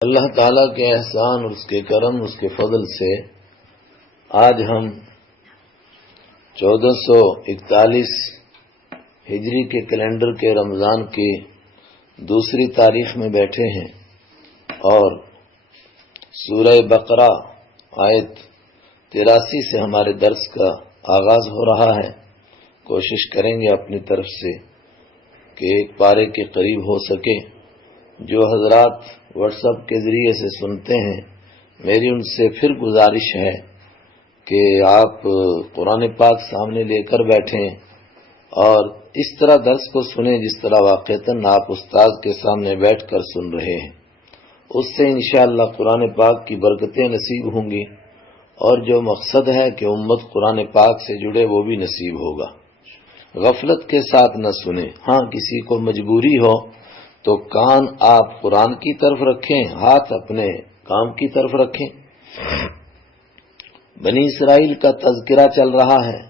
اللہ تعالیٰ کے احسان، اس کے کرم، اس کے فضل سے آج ہم 1441 ہجری کے کیلنڈر کے رمضان کی دوسری تاریخ میں بیٹھے ہیں اور سورہ بقرہ آیت 83 سے ہمارے درس کا آغاز ہو رہا ہے۔ کوشش کریں گے اپنی طرف سے کہ ایک پارے کے قریب ہو سکے۔ جو حضرات واٹس ایپ کے ذریعے سے سنتے ہیں، میری ان سے پھر گزارش ہے کہ آپ قرآن پاک سامنے لے کر بیٹھیں اور اس طرح درس کو سنیں جس طرح واقعتاً آپ استاد کے سامنے بیٹھ کر سن رہے ہیں۔ اس سے انشاءاللہ قرآن پاک کی برکتیں نصیب ہوں گی اور جو مقصد ہے کہ امت قرآن پاک سے جڑے وہ بھی نصیب ہوگا۔ غفلت کے ساتھ نہ سنیں۔ ہاں کسی کو مجبوری ہو تو کان آپ قرآن کی طرف رکھیں، ہاتھ اپنے کام کی طرف رکھیں۔ بنی اسرائیل کا تذکرہ چل رہا ہے،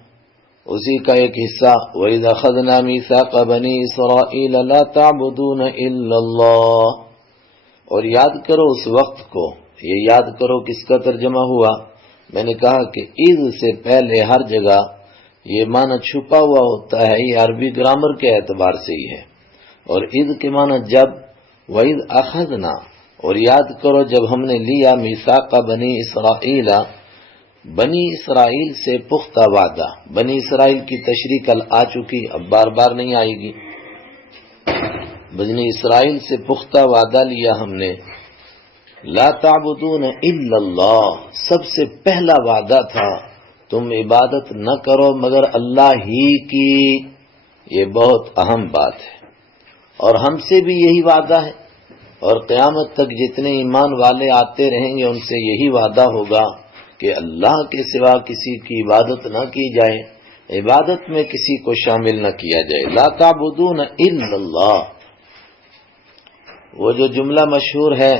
اسی کا ایک حصہ وَإِذْ أَخَذْنَا مِيثَاقَ بَنِي إِسْرَائِيلَ لَا تَعْبُدُونَ إِلَّا اللَّهَ، اور یاد کرو اس وقت کو۔ یہ یاد کرو کس کا ترجمہ ہوا؟ میں نے کہا کہ اذ سے پہلے ہر جگہ یہ معنی چھپا ہوا ہوتا ہے، یہ عربی گرامر کے اعتبار سے ہی ہے۔ اور اذ کے معنی جب، وَإِذْ أَخَذْنَا، اور یاد کرو جب ہم نے لیا میثاق بنی اسرائیل، بنی اسرائیل سے پختہ وعدہ۔ بنی اسرائیل کی تشریح کل آ چکی، اب بار بار نہیں آئے گی۔ بنی اسرائیل سے پختہ وعدہ لیا ہم نے، لا تعبدون الا اللہ، سب سے پہلا وعدہ تھا تم عبادت نہ کرو مگر اللہ ہی کی۔ یہ بہت اہم بات ہے اور ہم سے بھی یہی وعدہ ہے، اور قیامت تک جتنے ایمان والے آتے رہیں گے ان سے یہی وعدہ ہوگا کہ اللہ کے سوا کسی کی عبادت نہ کی جائے، عبادت میں کسی کو شامل نہ کیا جائے۔ لا تعبدون الا اللہ، وہ جو جملہ مشہور ہے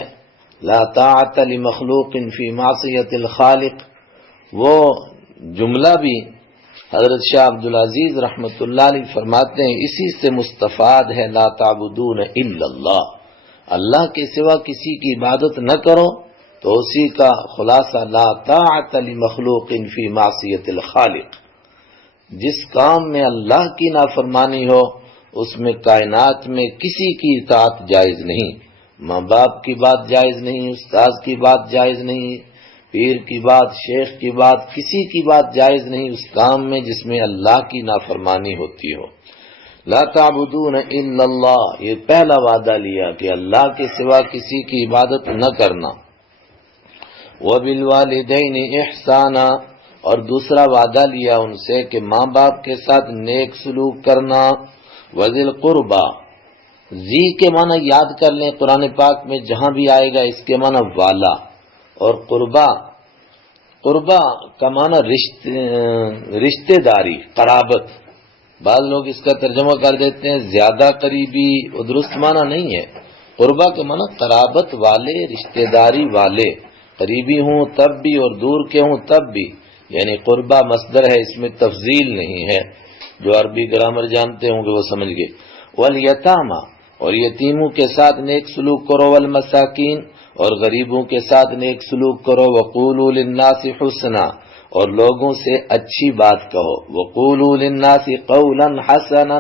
لا طاعت لمخلوق فی معصیت الخالق، وہ جملہ بھی حضرت شاہ عبدالعزیز رحمۃ اللہ علیہ فرماتے ہیں اسی سے مستفاد ہے لا تعبدون الا اللہ، اللہ کے سوا کسی کی عبادت نہ کرو، تو اسی کا خلاصہ لا طاعت لمخلوق فی معصیت الخالق۔ جس کام میں اللہ کی نافرمانی ہو اس میں کائنات میں کسی کی اطاعت جائز نہیں۔ ماں باپ کی بات جائز نہیں، استاد کی بات جائز نہیں، پیر کی بات، شیخ کی بات، کسی کی بات جائز نہیں اس کام میں جس میں اللہ کی نافرمانی ہوتی ہو۔ لا تعبدون الا اللہ، یہ پہلا وعدہ لیا کہ اللہ کے سوا کسی کی عبادت نہ کرنا۔ وبالوالدین احسانا، اور دوسرا وعدہ لیا ان سے کہ ماں باپ کے ساتھ نیک سلوک کرنا۔ وذی القربى، ذی کے معنی یاد کر لیں، قرآن پاک میں جہاں بھی آئے گا اس کے معنی والا، اور قربا، قربا کا معنی رشتے داری، قرابت۔ بعض لوگ اس کا ترجمہ کر دیتے ہیں زیادہ قریبی، وہ درست معنی نہیں ہے۔ قربا کے معنی قرابت والے، رشتے داری والے، قریبی ہوں تب بھی اور دور کے ہوں تب بھی، یعنی قربا مصدر ہے، اس میں تفضیل نہیں ہے۔ جو عربی گرامر جانتے ہوں گے وہ سمجھ گئے۔ والیتامى، اور یتیموں کے ساتھ نیک سلوک کرو، والمساکین، اور غریبوں کے ساتھ نیک سلوک کرو، وقولوا للناس حسنا، اور لوگوں سے اچھی بات کہو، وقولوا للناس قولا حسنا،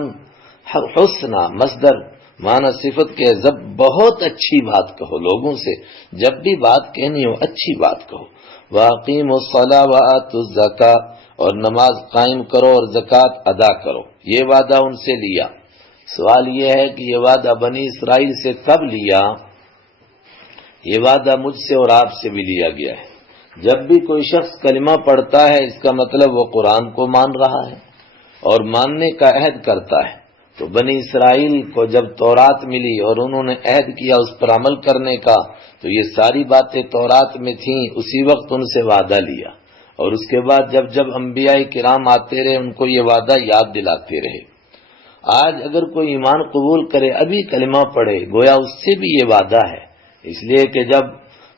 حسنا مصدر معنی صفت کے جب بہت اچھی بات کہو لوگوں سے، جب بھی بات کہنی ہو اچھی بات کہو۔ واقیموا الصلاۃ وآتوا الزکاۃ، اور نماز قائم کرو اور زکوٰۃ ادا کرو۔ یہ وعدہ ان سے لیا۔ سوال یہ ہے کہ یہ وعدہ بنی اسرائیل سے کب لیا؟ یہ وعدہ مجھ سے اور آپ سے بھی لیا گیا ہے۔ جب بھی کوئی شخص کلمہ پڑھتا ہے اس کا مطلب وہ قرآن کو مان رہا ہے اور ماننے کا عہد کرتا ہے۔ تو بنی اسرائیل کو جب تورات ملی اور انہوں نے عہد کیا اس پر عمل کرنے کا، تو یہ ساری باتیں تورات میں تھیں، اسی وقت ان سے وعدہ لیا، اور اس کے بعد جب جب انبیاء کرام آتے رہے ان کو یہ وعدہ یاد دلاتے رہے۔ آج اگر کوئی ایمان قبول کرے، ابھی کلمہ پڑھے، گویا اس سے بھی یہ وعدہ ہے، اس لیے کہ جب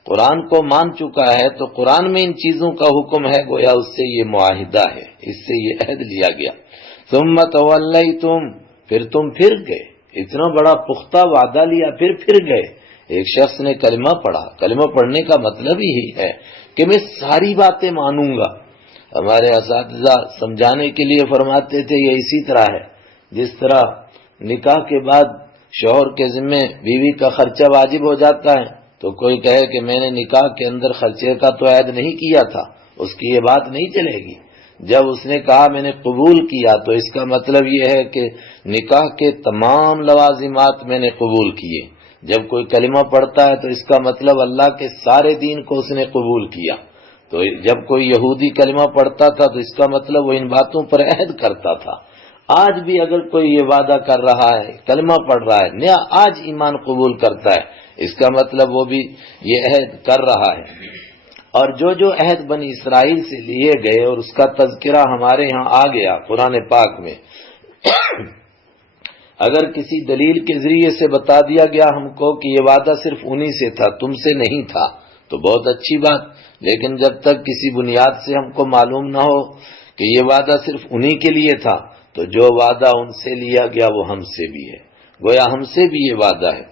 قرآن کو مان چکا ہے تو قرآن میں ان چیزوں کا حکم ہے، گویا اس سے یہ معاہدہ ہے، اس سے یہ عہد لیا گیا۔ ثم تولیتم، پھر تم پھر گئے، اتنا بڑا پختہ وعدہ لیا پھر گئے، ایک شخص نے کلمہ پڑھا، کلمہ پڑھنے کا مطلب یہی ہے کہ میں ساری باتیں مانوں گا۔ ہمارے اساتذہ سمجھانے کے لیے فرماتے تھے یہ اسی طرح ہے جس طرح نکاح کے بعد شوہر کے ذمے بیوی کا خرچہ واجب ہو جاتا ہے، تو کوئی کہے کہ میں نے نکاح کے اندر خرچے کا تو عہد نہیں کیا تھا، اس کی یہ بات نہیں چلے گی۔ جب اس نے کہا میں نے قبول کیا تو اس کا مطلب یہ ہے کہ نکاح کے تمام لوازمات میں نے قبول کیے۔ جب کوئی کلمہ پڑھتا ہے تو اس کا مطلب اللہ کے سارے دین کو اس نے قبول کیا۔ تو جب کوئی یہودی کلمہ پڑھتا تھا تو اس کا مطلب وہ ان باتوں پر عہد کرتا تھا۔ آج بھی اگر کوئی یہ وعدہ کر رہا ہے، کلمہ پڑھ رہا ہے، نیا آج ایمان قبول کرتا ہے، اس کا مطلب وہ بھی یہ عہد کر رہا ہے۔ اور جو عہد بنی اسرائیل سے لیے گئے اور اس کا تذکرہ ہمارے ہاں آ گیا قرآن پاک میں، اگر کسی دلیل کے ذریعے سے بتا دیا گیا ہم کو کہ یہ وعدہ صرف انہی سے تھا، تم سے نہیں تھا، تو بہت اچھی بات، لیکن جب تک کسی بنیاد سے ہم کو معلوم نہ ہو کہ یہ وعدہ صرف انہی کے لیے تھا، تو جو وعدہ ان سے لیا گیا وہ ہم سے بھی ہے، گویا ہم سے بھی یہ وعدہ ہے۔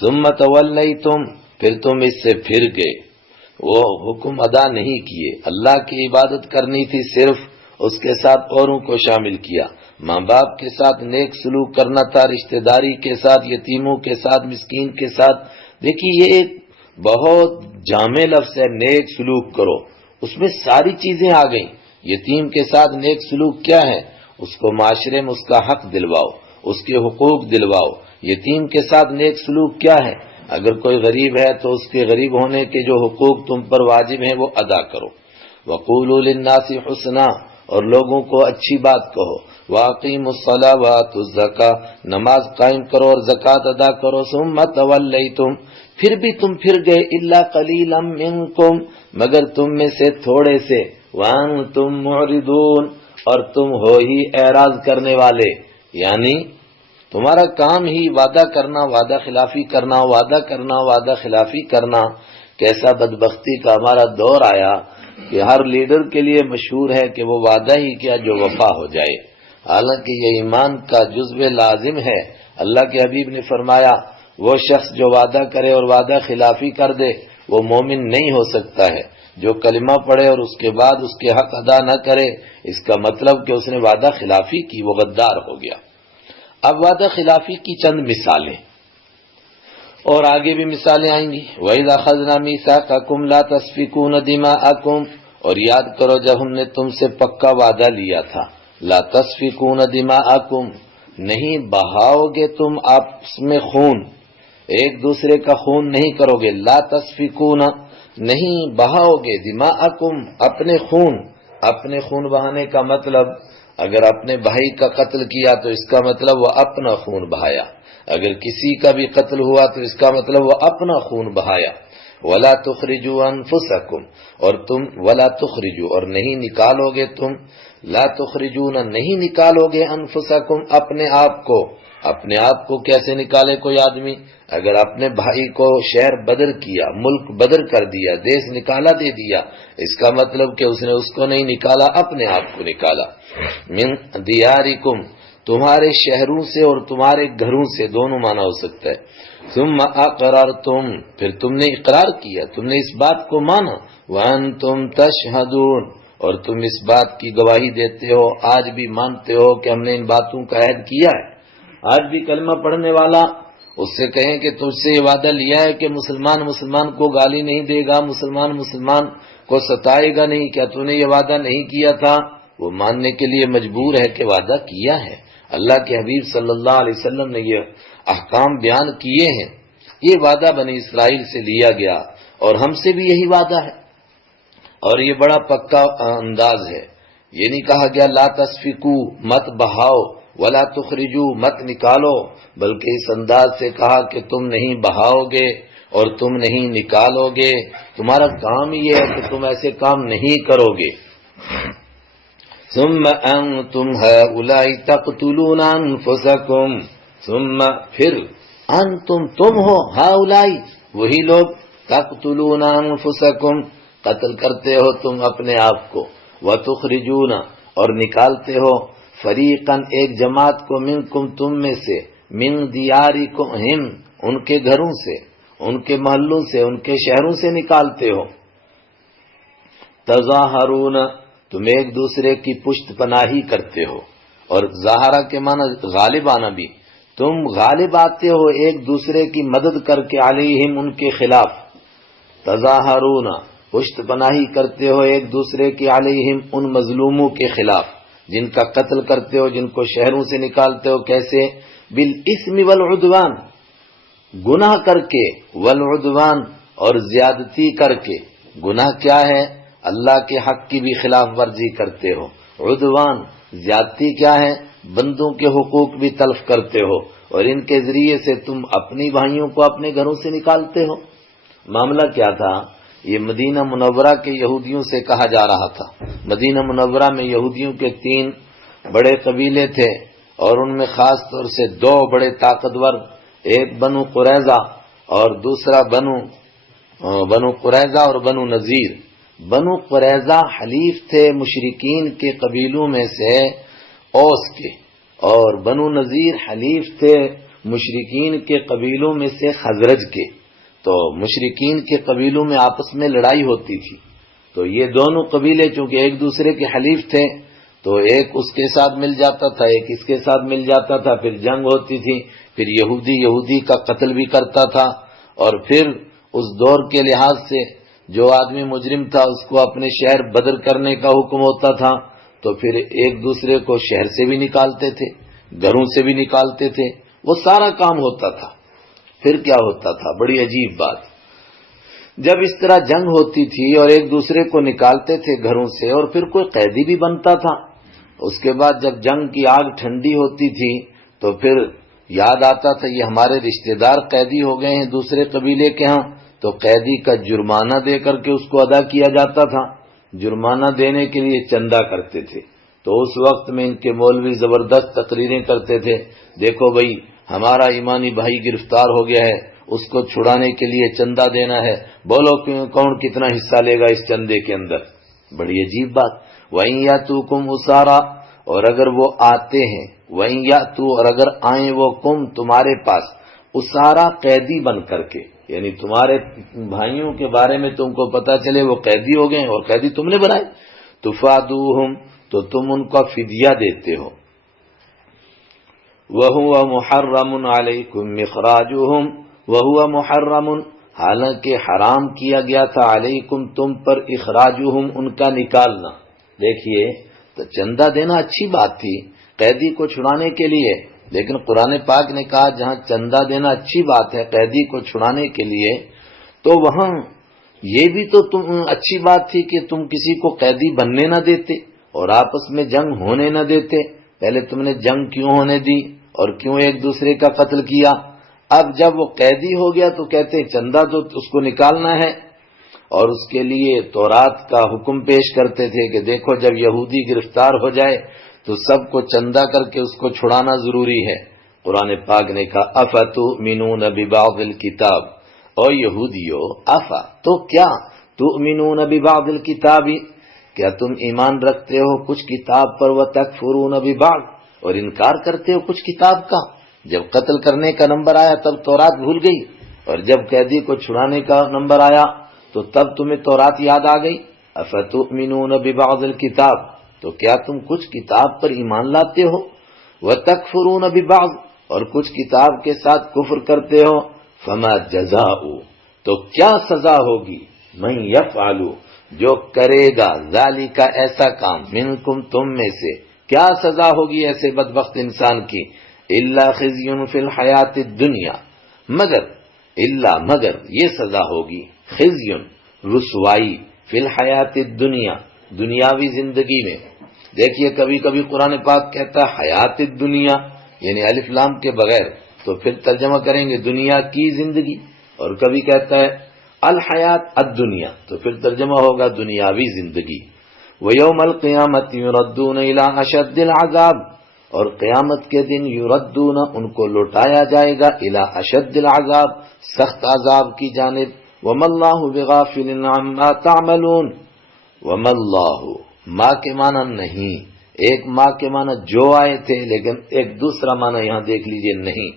ثم تولیتم، پھر تم اس سے پھر گئے، وہ حکم ادا نہیں کیے، اللہ کی عبادت کرنی تھی صرف، اس کے ساتھ اوروں کو شامل کیا، ماں باپ کے ساتھ نیک سلوک کرنا تھا، رشتہ داری کے ساتھ، یتیموں کے ساتھ، مسکین کے ساتھ۔ دیکھیے یہ ایک بہت جامع لفظ ہے، نیک سلوک کرو، اس میں ساری چیزیں آ گئیں۔ یتیم کے ساتھ نیک سلوک کیا ہے؟ اس کو معاشرے میں اس کا حق دلواؤ، اس کے حقوق دلواؤ۔ یتیم کے ساتھ نیک سلوک کیا ہے؟ اگر کوئی غریب ہے تو اس کے غریب ہونے کے جو حقوق تم پر واجب ہیں وہ ادا کرو۔ وَقُولُوا لِلنَّاسِ حُسْنًا، اور لوگوں کو اچھی بات کہو۔ وَأَقِیمُوا الصَّلَاةَ وَآتُوا الزَّکَاۃَ، نماز قائم کرو اور زکوٰۃ ادا کرو۔ ثُمَّ تَوَلَّیْتُمْ، پھر بھی تم پھر گئے، إِلَّا قَلِيلًا مِّنکُمْ، مگر تم میں سے تھوڑے سے، وَأَنتُم مُعْرِضُونَ، اور تم ہو ہی اعراض کرنے والے، یعنی تمہارا کام ہی وعدہ کرنا، وعدہ خلافی کرنا، وعدہ کرنا، وعدہ خلافی کرنا۔ کیسا بدبختی کا ہمارا دور آیا کہ ہر لیڈر کے لیے مشہور ہے کہ وہ وعدہ ہی کیا جو وفا ہو جائے، حالانکہ یہ ایمان کا جزو لازم ہے۔ اللہ کے حبیب نے فرمایا وہ شخص جو وعدہ کرے اور وعدہ خلافی کر دے وہ مومن نہیں ہو سکتا ہے۔ جو کلمہ پڑھے اور اس کے بعد اس کے حق ادا نہ کرے، اس کا مطلب کہ اس نے وعدہ خلافی کی، وہ غدار ہو گیا۔ اب وعدہ خلافی کی چند مثالیں، اور آگے بھی مثالیں آئیں گی۔ وَإِذْ أَخَذْنَا مِيثَاقَكُمْ لَا تَسْفِكُونَ دِمَاءَكُمْ، اور یاد کرو جب ہم نے تم سے پکا وعدہ لیا تھا، لَا تَسْفِكُونَ دِمَاءَكُمْ، نہیں بہاؤ گے تم آپس میں خون، ایک دوسرے کا خون نہیں کرو گے۔ لَا تَسْفِكُونَ، نہیں بہاؤ گے، دِمَاءَكُمْ، اپنے خون بہانے کا مطلب، اگر اپنے بھائی کا قتل کیا تو اس کا مطلب وہ اپنا خون بہایا، اگر کسی کا بھی قتل ہوا تو اس کا مطلب وہ اپنا خون بہایا۔ وَلَا تُخْرِجُوا أَنفُسَكُمْ، اور تم وَلَا تُخْرِجُوا، اور نہیں نکالو گے تم، لا تخرجون، نہیں نکالو گے، انفسکم، اپنے آپ کو کیسے نکالے کوئی آدمی؟ اگر اپنے بھائی کو شہر بدر کیا، ملک بدر کر دیا، دیش نکالا دے دیا، اس کا مطلب کہ اس نے اس کو نہیں نکالا، اپنے آپ کو نکالا۔ من دیارکم، تمہارے شہروں سے اور تمہارے گھروں سے، دونوں معنی ہو سکتا ہے۔ ثم اقررتم، پھر تم نے اقرار کیا، تم نے اس بات کو مانا، وانتم تشہدون، اور تم اس بات کی گواہی دیتے ہو، آج بھی مانتے ہو کہ ہم نے ان باتوں کا عہد کیا ہے۔ آج بھی کلمہ پڑھنے والا اس سے کہیں کہ تجھ سے یہ وعدہ لیا ہے کہ مسلمان کو گالی نہیں دے گا، مسلمان کو ستائے گا نہیں، کیا تو نے یہ وعدہ نہیں کیا تھا؟ وہ ماننے کے لیے مجبور ہے کہ وعدہ کیا ہے۔ اللہ کے حبیب صلی اللہ علیہ وسلم نے یہ احکام بیان کیے ہیں، یہ وعدہ بنی اسرائیل سے لیا گیا اور ہم سے بھی یہی وعدہ ہے، اور یہ بڑا پکا انداز ہے۔ یہ نہیں کہا گیا لا تسفکو، مت بہاؤ، ولا تخرجو، مت نکالو، بلکہ اس انداز سے کہا کہ تم نہیں بہاؤ گے اور تم نہیں نکالو گے، تمہارا کام یہ ہے کہ تم ایسے کام نہیں کرو گے۔ ثم انتم هؤلاء تقتلون انفسکم، ثم پھر انتم تم ہو، ہؤلاء وہی لوگ، تقتلون انفسکم قتل کرتے ہو تم اپنے آپ کو، وتخرجون اور نکالتے ہو، فریقاً ایک جماعت کو، منکم تم میں سے، من دیارکم ان کے گھروں سے، ان کے محلوں سے، ان کے شہروں سے نکالتے ہو۔ تظاہرون، تم ایک دوسرے کی پشت پناہی کرتے ہو، اور ظاہرہ کے معنی غالب آنا بھی، تم غالب آتے ہو ایک دوسرے کی مدد کر کے علیہم، ان کے خلاف۔ تظاہرون، پشت پناہی کرتے ہو ایک دوسرے کی علیہم، ان مظلوموں کے خلاف جن کا قتل کرتے ہو، جن کو شہروں سے نکالتے ہو۔ کیسے؟ بالاسم والعدوان، گناہ کر کے، والعدوان، اور زیادتی کر کے۔ گناہ کیا ہے؟ اللہ کے حق کی بھی خلاف ورزی کرتے ہو۔ عدوان، زیادتی کیا ہے؟ بندوں کے حقوق بھی تلف کرتے ہو، اور ان کے ذریعے سے تم اپنی بھائیوں کو اپنے گھروں سے نکالتے ہو۔ معاملہ کیا تھا؟ یہ مدینہ منورہ کے یہودیوں سے کہا جا رہا تھا۔ مدینہ منورہ میں یہودیوں کے 3 بڑے قبیلے تھے، اور ان میں خاص طور سے 2 بڑے طاقتور، ایک بنو قریظہ اور دوسرا بنو قریظہ اور بنو نذیر۔ بنو قریظہ حلیف تھے مشرکین کے قبیلوں میں سے اوس کے، اور بنو نذیر حلیف تھے مشرکین کے قبیلوں میں سے خزرج کے۔ تو مشرکین کے قبیلوں میں آپس میں لڑائی ہوتی تھی، تو یہ دونوں قبیلے چونکہ ایک دوسرے کے حلیف تھے، تو ایک اس کے ساتھ مل جاتا تھا، ایک اس کے ساتھ مل جاتا تھا، پھر جنگ ہوتی تھی، پھر یہودی کا قتل بھی کرتا تھا، اور پھر اس دور کے لحاظ سے جو آدمی مجرم تھا اس کو اپنے شہر بدر کرنے کا حکم ہوتا تھا، تو پھر ایک دوسرے کو شہر سے بھی نکالتے تھے، گھروں سے بھی نکالتے تھے، وہ سارا کام ہوتا تھا۔ پھر کیا ہوتا تھا؟ بڑی عجیب بات، جب اس طرح جنگ ہوتی تھی اور ایک دوسرے کو نکالتے تھے گھروں سے، اور پھر کوئی قیدی بھی بنتا تھا، اس کے بعد جب جنگ کی آگ ٹھنڈی ہوتی تھی تو پھر یاد آتا تھا یہ ہمارے رشتہ دار قیدی ہو گئے ہیں دوسرے قبیلے کے ہاں، تو قیدی کا جرمانہ دے کر کے اس کو ادا کیا جاتا تھا۔ جرمانہ دینے کے لیے چندہ کرتے تھے، تو اس وقت میں ان کے مولوی زبردست تقریریں کرتے تھے، دیکھو بھائی ہمارا ایمانی بھائی گرفتار ہو گیا ہے، اس کو چھڑانے کے لیے چندہ دینا ہے، بولو کون کتنا حصہ لے گا اس چندے کے اندر۔ بڑی عجیب بات۔ وَإِن يَأْتُوكُمْ أُسَارَىٰ، اور اگر وہ آتے ہیں، وَإِن يَأْتُوا، اور اگر آئیں وہ کم تمہارے پاس، اسارا قیدی بن کر کے، یعنی تمہارے بھائیوں کے بارے میں تم کو پتا چلے وہ قیدی ہو گئے اور قیدی تم نے بنائے، تُفَادُوهُمْ، تو تم ان کا فدیہ دیتے ہو۔ وَهُوَ مُحَرَّمٌ عَلَيْكُمْ إِخْرَاجُهُمْ، وَهُوَ مُحَرَّمٌ، حالانکہ حرام کیا گیا تھا علیکم تم پر، اخراجہم ان کا نکالنا۔ دیکھیے تو چندہ دینا اچھی بات تھی قیدی کو چھڑانے کے لیے، لیکن قرآن پاک نے کہا جہاں چندہ دینا اچھی بات ہے قیدی کو چھڑانے کے لیے، تو وہاں یہ بھی تو تم اچھی بات تھی کہ تم کسی کو قیدی بننے نہ دیتے اور آپس میں جنگ ہونے نہ دیتے۔ پہلے تم نے جنگ کیوں ہونے دی اور کیوں ایک دوسرے کا قتل کیا؟ اب جب وہ قیدی ہو گیا تو کہتے چندہ تو اس کو نکالنا ہے، اور اس کے لیے تورات کا حکم پیش کرتے تھے کہ دیکھو جب یہودی گرفتار ہو جائے تو سب کو چندہ کر کے اس کو چھڑانا ضروری ہے۔ قرآن پاک نے کہا افتؤمنون ببعض الکتاب، او یہودیو، افا تو کیا، تؤمنون ببعض الکتاب، کیا تم ایمان رکھتے ہو کچھ کتاب پر، وتکفرون ببعض، اور انکار کرتے ہو کچھ کتاب کا۔ جب قتل کرنے کا نمبر آیا تب تورات بھول گئی، اور جب قیدی کو چھڑانے کا نمبر آیا تو تب تمہیں تورات یاد آ گئی۔ افتؤمنون ببعض الکتاب، تو کیا تم کچھ کتاب پر ایمان لاتے ہو، وتکفرون ببعض، اور کچھ کتاب کے ساتھ کفر کرتے ہو، فما جزاء، تو کیا سزا ہوگی، من یفعل، جو کرے گا، ذالک ایسا کام، منکم تم میں سے، کیا سزا ہوگی ایسے بدبخت انسان کی، الا خزی فی الحیات الدنیا، مگر یہ سزا ہوگی، خزی رسوائی، فی الحیات الدنیا، دنیاوی زندگی میں۔ دیکھیے کبھی کبھی قرآن پاک کہتا ہے حیات الدنیا یعنی الف لام کے بغیر، تو پھر ترجمہ کریں گے دنیا کی زندگی، اور کبھی کہتا ہے الحیات الدنیا، تو پھر ترجمہ ہوگا دنیاوی زندگی۔ وَيَوْمَ الْقِيَامَةِ يُرَدُّونَ إِلَىٰ أَشَدِّ الْعَذَابِ، اور قیامت کے دن یردون ان کو لوٹایا جائے گا، الی اشد العذاب، سخت عذاب کی جانب۔ وما اللہ بغافل عما تعملون، وما اللہ، ما کے معنی نہیں، ایک ما کے معنی جو آئے تھے لیکن ایک دوسرا معنی یہاں دیکھ لیجئے نہیں،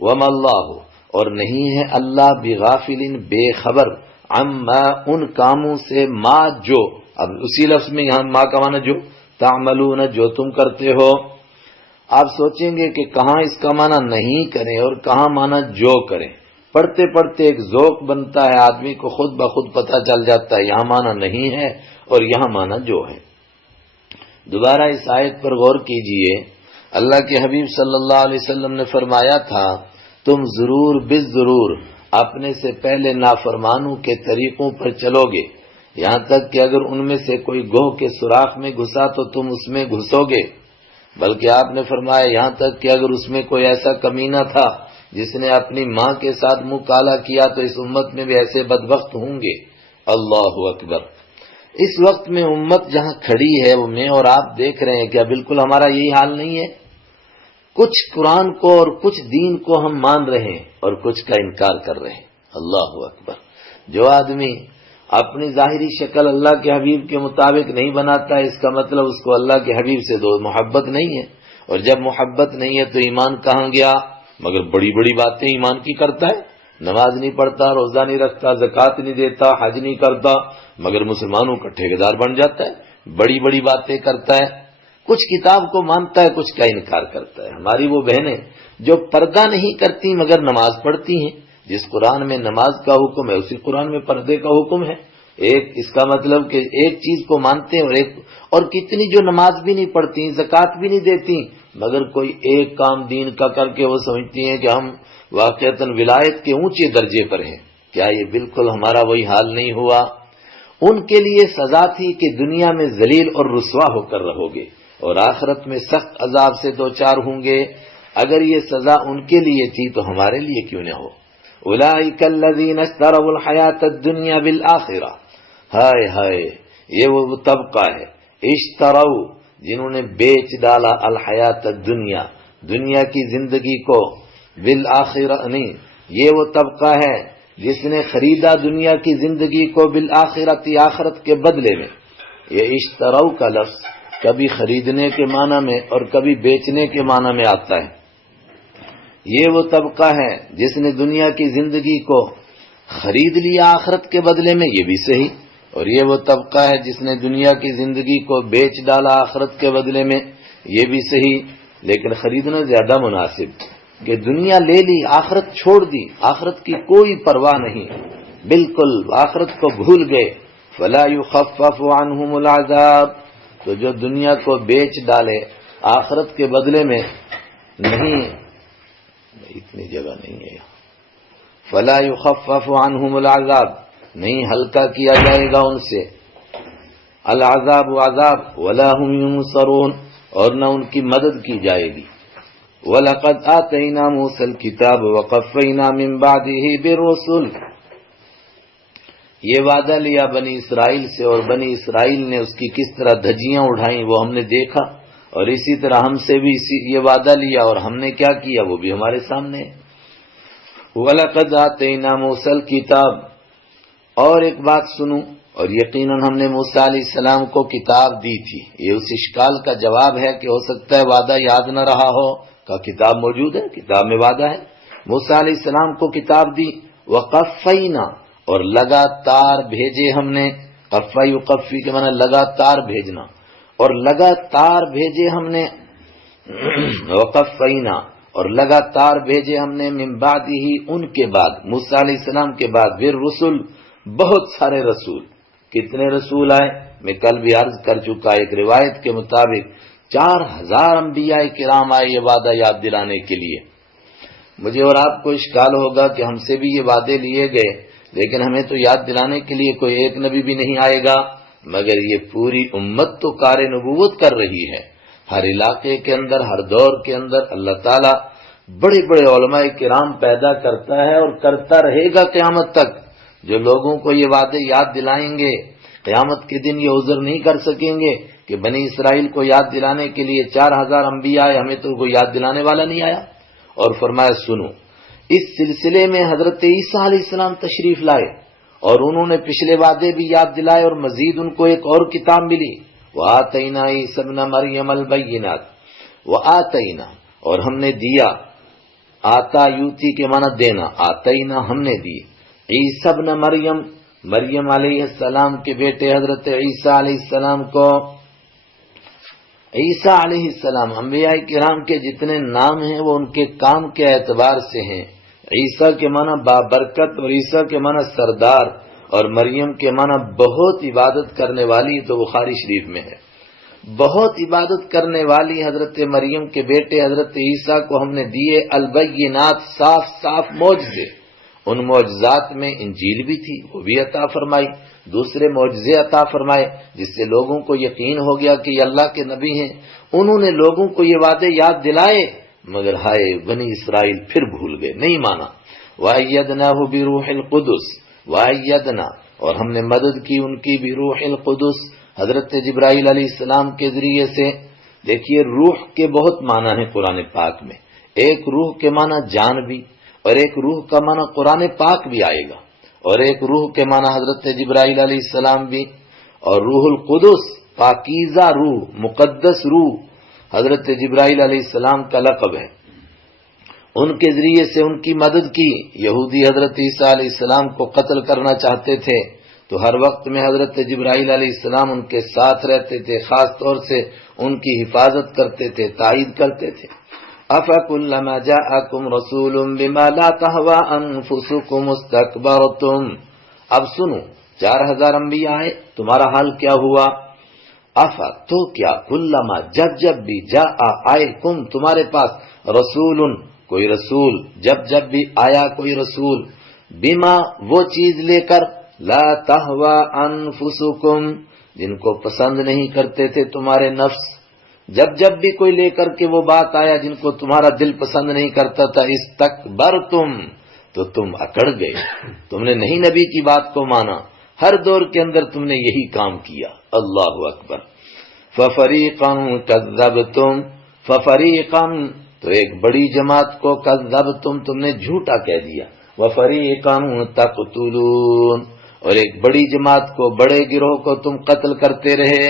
وما اللہ، اور نہیں ہے اللہ بغافل بے خبر عما ان کاموں سے ما جو، اب اسی لفظ میں یہاں ما کا معنی جو، تعملون جو تم کرتے ہو. آپ سوچیں گے کہ کہاں اس کا معنی نہیں کریں اور کہاں معنی جو کریں. پڑھتے پڑھتے ایک ذوق بنتا ہے، آدمی کو خود بخود پتہ چل جاتا ہے یہاں معنی نہیں ہے اور یہاں معنی جو ہے. دوبارہ اس آیت پر غور کیجئے. اللہ کے حبیب صلی اللہ علیہ وسلم نے فرمایا تھا تم ضرور بالضرور اپنے سے پہلے نافرمانوں کے طریقوں پر چلو گے، یہاں تک کہ اگر ان میں سے کوئی گوہ کے سوراخ میں گھسا تو تم اس میں گھسو گے. بلکہ آپ نے فرمایا یہاں تک کہ اگر اس میں کوئی ایسا کمینہ تھا جس نے اپنی ماں کے ساتھ منہ کالا کیا تو اس امت میں بھی ایسے بدبخت ہوں گے. اللہ اکبر. اس وقت میں امت جہاں کھڑی ہے وہ میں اور آپ دیکھ رہے ہیں، کیا بالکل ہمارا یہی حال نہیں ہے؟ کچھ قرآن کو اور کچھ دین کو ہم مان رہے ہیں اور کچھ کا انکار کر رہے ہیں. اللہ اکبر. جو آدمی اپنی ظاہری شکل اللہ کے حبیب کے مطابق نہیں بناتا ہے، اس کا مطلب اس کو اللہ کے حبیب سے محبت نہیں ہے. اور جب محبت نہیں ہے تو ایمان کہاں گیا؟ مگر بڑی بڑی باتیں ایمان کی کرتا ہے، نماز نہیں پڑھتا، روزہ نہیں رکھتا، زکوٰۃ نہیں دیتا، حج نہیں کرتا، مگر مسلمانوں کا ٹھیکیدار بن جاتا ہے. بڑی بڑی باتیں کرتا ہے، کچھ کتاب کو مانتا ہے، کچھ کا انکار کرتا ہے. ہماری وہ بہنیں جو پردہ نہیں کرتی مگر نماز پڑھتی ہیں، جس قرآن میں نماز کا حکم ہے اسی قرآن میں پردے کا حکم ہے. ایک اس کا مطلب کہ ایک چیز کو مانتے ہیں اور کتنی جو نماز بھی نہیں پڑھتی، زکوٰۃ بھی نہیں دیتی، مگر کوئی ایک کام دین کا کر کے وہ سمجھتی ہیں کہ ہم واقعتاً ولایت کے اونچے درجے پر ہیں. کیا یہ بالکل ہمارا وہی حال نہیں ہوا؟ ان کے لیے سزا تھی کہ دنیا میں ذلیل اور رسوا ہو کر رہو گے اور آخرت میں سخت عذاب سے دوچار ہوں گے. اگر یہ سزا ان کے لیے تھی تو ہمارے لیے کیوں نہ ہو؟ اولئک الذین اشتروا الحیاۃ الدنیا بالآخرہ. ہائے ہائے، یہ وہ طبقہ ہے اشتروا جنہوں نے بیچ ڈالا الحیات الدنیا، دنیا کی زندگی کو، بالآخرہ نہیں، یہ وہ طبقہ ہے جس نے خریدا دنیا کی زندگی کو بالآخرت، آخرت کے بدلے میں. یہ اشتروا کا لفظ کبھی خریدنے کے معنی میں اور کبھی بیچنے کے معنی میں آتا ہے. یہ وہ طبقہ ہے جس نے دنیا کی زندگی کو خرید لیا آخرت کے بدلے میں، یہ بھی صحیح. اور یہ وہ طبقہ ہے جس نے دنیا کی زندگی کو بیچ ڈالا آخرت کے بدلے میں، یہ بھی صحیح. لیکن خریدنا زیادہ مناسب کہ دنیا لے لی، آخرت چھوڑ دی، آخرت کی کوئی پرواہ نہیں، بالکل آخرت کو بھول گئے. فلا یخفف عنہم العذاب، تو جو دنیا کو بیچ ڈالے آخرت کے بدلے میں، نہیں اتنی جگہ نہیں ہے، فلا یخفف عنہم العذاب، نہیں ہلکا کیا جائے گا ان سے العذاب عذاب، ولا هم ينصرون، اور نہ ان کی مدد کی جائے گی. وَلَقَدْ آتَيْنَا مُوسَى الْكِتَابَ وَقَفَّيْنَا مِن بَعْدِهِ بِالرُّسُلِ. یہ وعدہ لیا بنی اسرائیل سے اور بنی اسرائیل نے اس کی کس طرح دھجیاں اٹھائیں وہ ہم نے دیکھا، اور اسی طرح ہم سے بھی یہ وعدہ لیا اور ہم نے کیا کیا وہ بھی ہمارے سامنے ہے. وَلَقَدْ آتَيْنَا مُوسَى الْكِتَابَ. اور ایک بات سنو، اور یقیناً ہم نے موسیٰ علیہ السلام کو کتاب دی تھی. یہ اس اشکال کا جواب ہے کہ ہو سکتا ہے وعدہ یاد نہ رہا ہو، کا کتاب موجود ہے، کتاب میں وعدہ ہے. موسیٰ علیہ السلام کو کتاب دی. وَقَفَّيْنَا، اور لگاتار بھیجے ہم نے. قفّی یقفی کے معنی لگاتار بھیجنا، اور لگاتار بھیجے ہم نے. وَقَفَّيْنَا، اور لگاتار بھیجے ہم نے من بعدہ، ان کے بعد، موسیٰ علیہ السلام کے بعد، بالرسل، بہت سارے رسول. کتنے رسول آئے؟ میں کل بھی عرض کر چکا، ایک روایت کے مطابق 4000 انبیاء کرام آئے یہ وعدہ یاد دلانے کے لیے. مجھے اور آپ کو اشکال ہوگا کہ ہم سے بھی یہ وعدے لیے گئے، لیکن ہمیں تو یاد دلانے کے لیے کوئی ایک نبی بھی نہیں آئے گا، مگر یہ پوری امت تو کار نبوت کر رہی ہے. ہر علاقے کے اندر، ہر دور کے اندر اللہ تعالیٰ بڑے بڑے علماء کرام پیدا کرتا ہے اور کرتا رہے گا قیامت تک، جو لوگوں کو یہ وعدے یاد دلائیں گے. قیامت کے دن یہ عذر نہیں کر سکیں گے کہ بنی اسرائیل کو یاد دلانے کے لیے 4000 انبیاء آئے، ہمیں تو کوئی یاد دلانے والا نہیں آیا. اور فرمایا سنو، اس سلسلے میں حضرت عیسیٰ علیہ السلام تشریف لائے اور انہوں نے پچھلے وعدے بھی یاد دلائے، اور مزید ان کو ایک اور کتاب ملی. وَآتَيْنَا عِيسَى ابْنَ مَرْيَمَ الْبَيِّنَاتِ. وَآتَيْنَا، اور ہم نے دیا آتا یوتی کے معنی دینا، آتینا ہم نے دی، عیسی ابن مریم، مریم علیہ السلام کے بیٹے حضرت عیسیٰ علیہ السلام کو، عیسیٰ علیہ السلام انبیاء کرام کے جتنے نام ہیں وہ ان کے کام کے اعتبار سے ہیں۔ عیسیٰ کے معنی بابرکت اور عیسیٰ کے معنی سردار، اور مریم کے معنی بہت عبادت کرنے والی، تو بخاری شریف میں ہے۔ بہت عبادت کرنے والی حضرت مریم کے بیٹے حضرت عیسیٰ کو ہم نے دیے البینات، صاف صاف معجزے۔ ان معجزات میں انجیل بھی تھی، وہ بھی عطا فرمائی، دوسرے معجزے عطا فرمائے، جس سے لوگوں کو یقین ہو گیا کہ یہ اللہ کے نبی ہیں۔ انہوں نے لوگوں کو یہ وعدے یاد دلائے، مگر ہائے بنی اسرائیل پھر بھول گئے، نہیں مانا۔ وَأَيَّدْنَاهُ بِرُوحِ الْقُدُسِ، وَأَيَّدْنَا، اور ہم نے مدد کی ان کی بِرُوحِ الْقُدُسِ، حضرت جبرائیل علیہ السلام کے ذریعے سے۔ دیکھیے روح کے بہت معنی ہیں قرآن پاک میں، ایک روح کے معنی جان بھی، اور ایک روح کا معنی قرآن پاک بھی آئے گا، اور ایک روح کے معنی حضرت جبرائیل علیہ السلام بھی۔ اور روح القدس پاکیزہ روح، مقدس روح، حضرت جبرائیل علیہ السلام کا لقب ہے۔ ان کے ذریعے سے ان کی مدد کی۔ یہودی حضرت عیسیٰ علیہ السلام کو قتل کرنا چاہتے تھے، تو ہر وقت میں حضرت جبرائیل علیہ السلام ان کے ساتھ رہتے تھے، خاص طور سے ان کی حفاظت کرتے تھے، تائید کرتے تھے۔ أَفَكُلَّمَا جَاءَكُمْ رَسُولٌ بِمَا لَا تَهْوَىٰ أَنفُسُكُمُ اسْتَكْبَرْتُمْ، اب سنو، 4000 انبیاء آئے، تمہارا حال کیا ہوا؟ افا تو کیا، کلما جب بھی، جاء آئے، کم تمہارے پاس، رسول کوئی رسول، جب بھی آیا کوئی رسول، بما وہ چیز لے کر، لا تہوا انفسکم جن کو پسند نہیں کرتے تھے تمہارے نفس، جب بھی کوئی لے کر کے وہ بات آیا جن کو تمہارا دل پسند نہیں کرتا تھا، استکبرتم تو تم اکڑ گئے، تم نے نہیں نبی کی بات کو مانا، ہر دور کے اندر تم نے یہی کام کیا۔ اللہ اکبر۔ ففریقا کذبتم، ففریقا تو ایک بڑی جماعت کو، کذبتم تم نے جھوٹا کہہ دیا، وفریقا تقتلون اور ایک بڑی جماعت کو، بڑے گروہ کو تم قتل کرتے رہے۔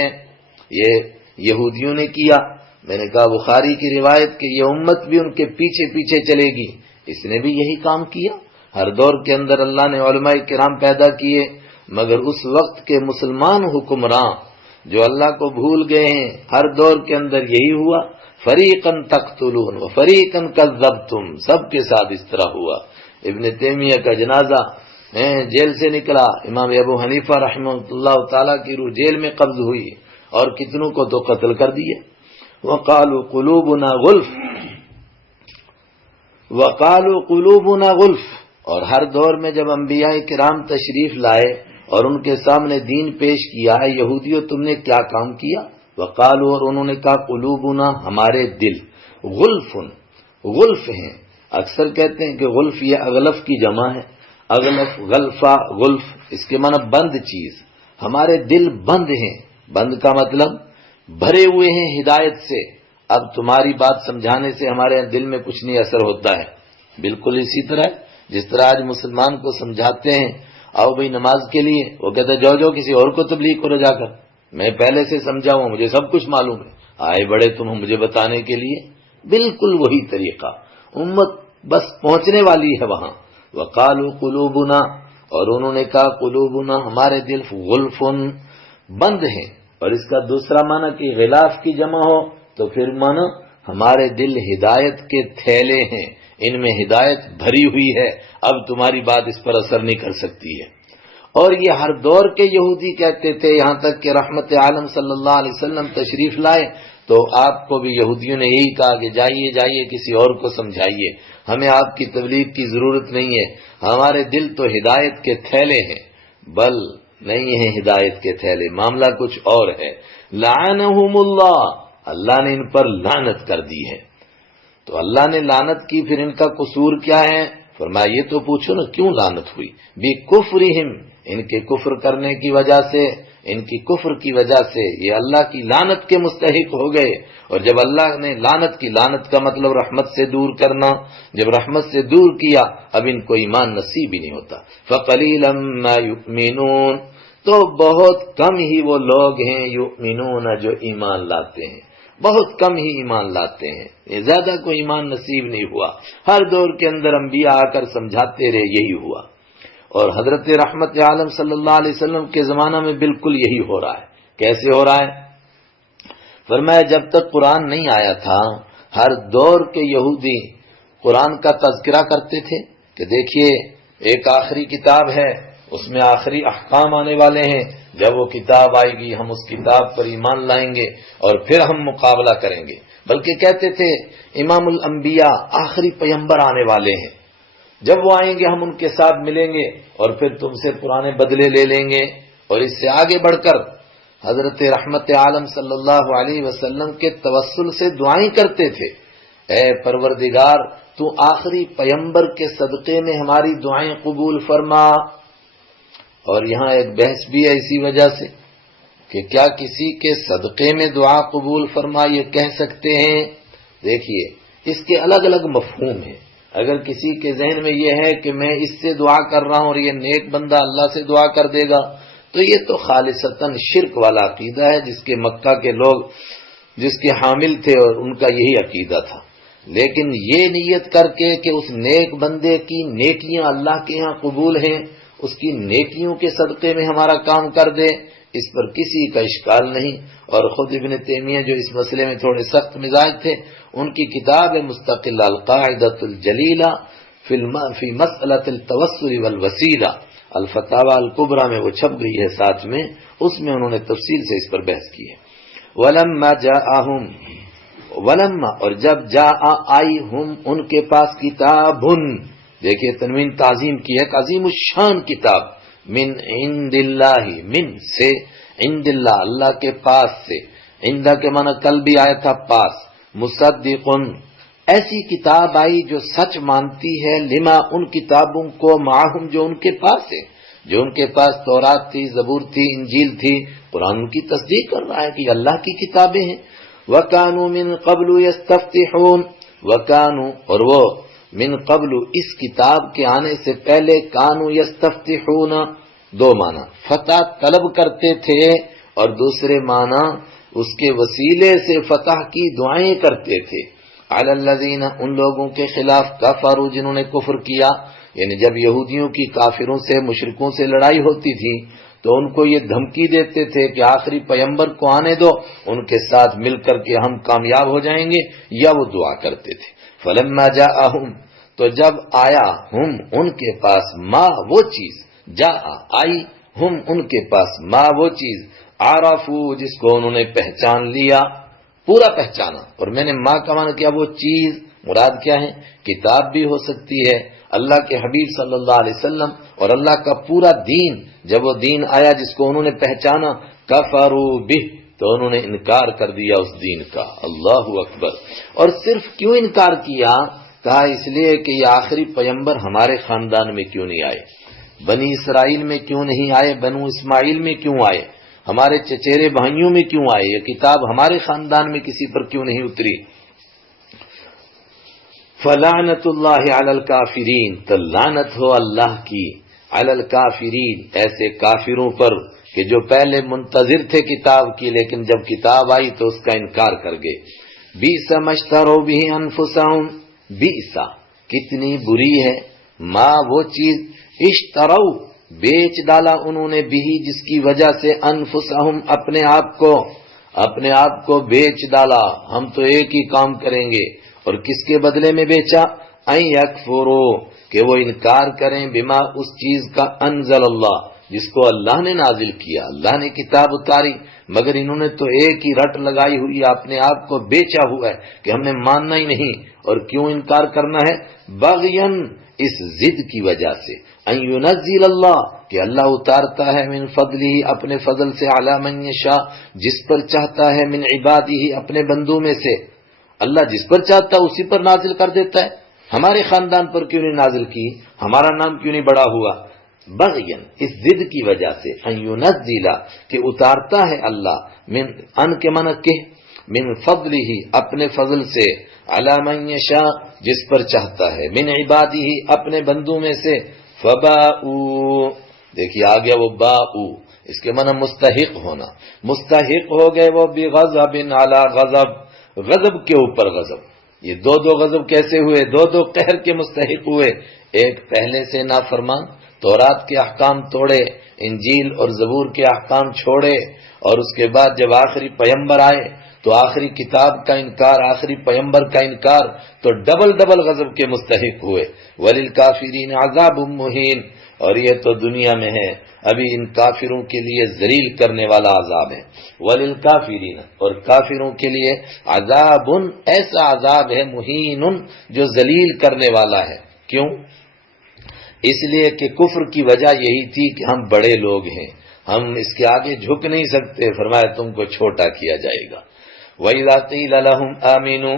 یہ یہودیوں نے کیا۔ میں نے کہا بخاری کی روایت کہ یہ امت بھی ان کے پیچھے پیچھے چلے گی، اس نے بھی یہی کام کیا۔ ہر دور کے اندر اللہ نے علماء کرام پیدا کیے، مگر اس وقت کے مسلمان حکمراں جو اللہ کو بھول گئے ہیں، ہر دور کے اندر یہی ہوا، فریقاً تقتلون و فریقاً کذبتم، سب کے ساتھ اس طرح ہوا۔ ابن تیمیہ کا جنازہ جیل سے نکلا، امام ابو حنیفہ رحمہ اللہ تعالیٰ کی روح جیل میں قبض ہوئی، اور کتنوں کو تو قتل کر دیے۔ وقالوا قلوبنا غلف، وقالوا قلوبنا غلف، اور ہر دور میں جب انبیاء کرام تشریف لائے اور ان کے سامنے دین پیش کیا، یہودیوں تم نے کیا کام کیا؟ وقالوا اور انہوں نے کہا قلوبنا ہمارے دل، غلف، غلف ہیں، اکثر کہتے ہیں کہ غلف یہ اغلف کی جمع ہے، اغلف، غلفہ، غلف، اس کے معنی بند چیز، ہمارے دل بند ہیں، بند کا مطلب بھرے ہوئے ہیں ہدایت سے۔ اب تمہاری بات سمجھانے سے ہمارے دل میں کچھ نہیں اثر ہوتا ہے، بالکل اسی طرح جس طرح آج مسلمان کو سمجھاتے ہیں آؤ بھئی نماز کے لیے، وہ کہتا ہے جاؤ کسی اور کو تبلیغ کرو جا کر، میں پہلے سے سمجھا ہوں، مجھے سب کچھ معلوم ہے، آئے بڑے تم مجھے بتانے کے لیے۔ بالکل وہی طریقہ، امت بس پہنچنے والی ہے وہاں۔ وقالوا قلوبنا، اور انہوں نے کہا قلوبنا ہمارے دل، غلف بند ہیں، اور اس کا دوسرا معنی کہ غلاف کی جمع ہو تو پھر معنی ہمارے دل ہدایت کے تھیلے ہیں، ان میں ہدایت بھری ہوئی ہے، اب تمہاری بات اس پر اثر نہیں کر سکتی ہے۔ اور یہ ہر دور کے یہودی کہتے تھے، یہاں تک کہ رحمت عالم صلی اللہ علیہ وسلم تشریف لائے تو آپ کو بھی یہودیوں نے یہی کہا کہ جائیے کسی اور کو سمجھائیے، ہمیں آپ کی تبلیغ کی ضرورت نہیں ہے، ہمارے دل تو ہدایت کے تھیلے ہیں۔ بل نہیں ہے ہدایت کے تھیلے، معاملہ کچھ اور ہے۔ لعنہم اللہ، اللہ نے ان پر لعنت کر دی ہے۔ تو اللہ نے لعنت کی، پھر ان کا قصور کیا ہے؟ فرمایا یہ تو پوچھو نا کیوں لعنت ہوئی؟ بکفرہم، ان کے کفر کرنے کی وجہ سے، ان کی کفر کی وجہ سے یہ اللہ کی لعنت کے مستحق ہو گئے۔ اور جب اللہ نے لعنت کی، لعنت کا مطلب رحمت سے دور کرنا، جب رحمت سے دور کیا اب ان کو ایمان نصیب ہی نہیں ہوتا۔ فقلیلا ما یؤمنون، تو بہت کم ہی وہ لوگ ہیں یؤمنون جو ایمان لاتے ہیں، بہت کم ہی ایمان لاتے ہیں، یہ زیادہ کوئی ایمان نصیب نہیں ہوا۔ ہر دور کے اندر انبیاء آ کر سمجھاتے رہے، یہی ہوا۔ اور حضرت رحمت عالم صلی اللہ علیہ وسلم کے زمانہ میں بالکل یہی ہو رہا ہے۔ کیسے ہو رہا ہے؟ فرمایا جب تک قرآن نہیں آیا تھا، ہر دور کے یہودی قرآن کا تذکرہ کرتے تھے کہ دیکھیے ایک آخری کتاب ہے، اس میں آخری احکام آنے والے ہیں، جب وہ کتاب آئے گی ہم اس کتاب پر ایمان لائیں گے اور پھر ہم مقابلہ کریں گے۔ بلکہ کہتے تھے امام الانبیاء آخری پیغمبر آنے والے ہیں، جب وہ آئیں گے ہم ان کے ساتھ ملیں گے اور پھر تم سے پرانے بدلے لے لیں گے۔ اور اس سے آگے بڑھ کر حضرت رحمت عالم صلی اللہ علیہ وسلم کے توسل سے دعائیں کرتے تھے، اے پروردگار تو آخری پیغمبر کے صدقے میں ہماری دعائیں قبول فرما۔ اور یہاں ایک بحث بھی ہے اسی وجہ سے کہ کیا کسی کے صدقے میں دعا قبول فرما یہ کہہ سکتے ہیں؟ دیکھیے اس کے الگ الگ مفہوم ہیں۔ اگر کسی کے ذہن میں یہ ہے کہ میں اس سے دعا کر رہا ہوں اور یہ نیک بندہ اللہ سے دعا کر دے گا، تو یہ تو خالصتاً شرک والا عقیدہ ہے جس کے مکہ کے لوگ جس کے حامل تھے اور ان کا یہی عقیدہ تھا۔ لیکن یہ نیت کر کے کہ اس نیک بندے کی نیکیاں اللہ کے ہاں قبول ہیں، اس کی نیکیوں کے صدقے میں ہمارا کام کر دے، اس پر کسی کا اشکال نہیں۔ اور خود ابن تیمیہ جو اس مسئلے میں تھوڑے سخت مزاج تھے، ان کی کتاب مستقل القاعدۃ الجلیلہ فی مسئلۃ التوسل والوسیلہ الفتاوی الکبریٰ میں وہ چھپ گئی ہے ساتھ میں، اس میں انہوں نے تفصیل سے اس پر بحث کی ہے۔ ولما اور جب جاء آئی ہم ان کے پاس کتاب، دیکھیے تنوین تعظیم کی ہے، عظیم الشان کتاب، من عند اللہ، من سے، عند اللہ اللہ کے پاس سے، عندہ کے معنی کل بھی آیا تھا پاس، مصدقن ایسی کتاب آئی جو سچ مانتی ہے، لما ان کتابوں کو، معہم جو ان کے پاس ہے، جو ان کے پاس تورات تھی، زبور تھی، انجیل تھی، قرآن کی تصدیق کر رہا ہے کہ یہ اللہ کی کتابیں ہیں۔ وَكَانُوا مِن قَبْلُ يَسْتَفْتِحُونَ وَكَانُوا اور وہ من قبل اس کتاب کے آنے سے پہلے، کانوا یستفتحون دو معنی، فتح طلب کرتے تھے اور دوسرے معنی اس کے وسیلے سے فتح کی دعائیں کرتے تھے، علی الذین ان لوگوں کے خلاف، کفروا جنہوں نے کفر کیا، یعنی جب یہودیوں کی کافروں سے مشرکوں سے لڑائی ہوتی تھی تو ان کو یہ دھمکی دیتے تھے کہ آخری پیغمبر کو آنے دو، ان کے ساتھ مل کر کے ہم کامیاب ہو جائیں گے، یا وہ دعا کرتے تھے۔ فلما جاءہم تو جب آیا ہم ان کے پاس، ما وہ چیز، جاء آئی ہم ان کے پاس، ما وہ چیز، عرفو جس کو انہوں نے پہچان لیا، پورا پہچانا۔ اور میں نے ما کا معنی کیا، وہ چیز مراد کیا ہے؟ کتاب بھی ہو سکتی ہے، اللہ کے حبیب صلی اللہ علیہ وسلم اور اللہ کا پورا دین، جب وہ دین آیا جس کو انہوں نے پہچانا، کفروا بہ تو انہوں نے انکار کر دیا اس دین کا۔ اللہ اکبر۔ اور صرف کیوں انکار کیا؟ کہا اس لیے کہ یہ آخری پیغمبر ہمارے خاندان میں کیوں نہیں آئے، بنی اسرائیل میں کیوں نہیں آئے، بنو اسماعیل میں کیوں آئے، ہمارے چچیرے بھائیوں میں کیوں آئے، یہ کتاب ہمارے خاندان میں کسی پر کیوں نہیں اتری۔ فلعنت اللہ علی الکافرین تو لعنت ہو اللہ کی، علی الکافرین ایسے کافروں پر کہ جو پہلے منتظر تھے کتاب کی لیکن جب کتاب آئی تو اس کا انکار کر گئے۔ بیس مشتروا بہ انفسہم، بیسا کتنی بری ہے، ماں وہ چیز، اشتروا بیچ ڈالا انہوں نے، بھی جس کی وجہ سے، انفسہم اپنے آپ کو بیچ ڈالا، ہم تو ایک ہی کام کریں گے، اور کس کے بدلے میں بیچا؟ ان یکفروا کہ وہ انکار کریں، بما اس چیز کا، انزل اللہ جس کو اللہ نے نازل کیا، اللہ نے کتاب اتاری، مگر انہوں نے تو ایک ہی رٹ لگائی ہوئی، اپنے آپ کو بیچا ہوا ہے کہ ہم نے ماننا ہی نہیں۔ اور کیوں انکار کرنا ہے؟ بغین اس ضد کی وجہ سے، ان ینزل اللہ کہ اللہ اتارتا ہے، من فضلہ اپنے فضل سے، علی من یشاء جس پر چاہتا ہے، من عبادہ اپنے بندوں میں سے، اللہ جس پر چاہتا ہے اسی پر نازل کر دیتا ہے، ہمارے خاندان پر کیوں نہیں نازل کی، ہمارا نام کیوں نہیں بڑا ہوا؟ بغین اس ضد کی وجہ سے، ان ینزل کہ اتارتا ہے اللہ، من ان کے معنی کہ، من فضلہ اپنے فضل سے، علی من یشاء جس پر چاہتا ہے، من عبادہ اپنے بندوں میں سے، فباؤ دیکھیے آ گیا وہ باؤ، اس کے معنی مستحق ہونا، مستحق ہو گئے وہ، بغضب علی غضب غضب کے اوپر غضب. یہ دو دو غضب کیسے ہوئے؟ دو دو قہر کے مستحق ہوئے. ایک پہلے سے نافرمان، تورات کے احکام توڑے، انجیل اور زبور کے احکام چھوڑے، اور اس کے بعد جب آخری پیمبر آئے تو آخری کتاب کا انکار، آخری پیمبر کا انکار، تو ڈبل غضب کے مستحق ہوئے. وَلِلْكَافِرِينَ عَذَابٌ مُّهِينٌ. اور یہ تو دنیا میں ہے، ابھی ان کافروں کے لیے ذلیل کرنے والا عذاب ہے. وَلِلْكَافِرِينَ، اور کافروں کے لیے عذاب، ایسا عذاب ہے، مہین، جو ذلیل کرنے والا ہے. کیوں؟ اس لیے کہ کفر کی وجہ یہی تھی کہ ہم بڑے لوگ ہیں، ہم اس کے آگے جھک نہیں سکتے. فرمایا تم کو چھوٹا کیا جائے گا. وَإِذَا قِيلَ لَهُمْ آمِنُوا،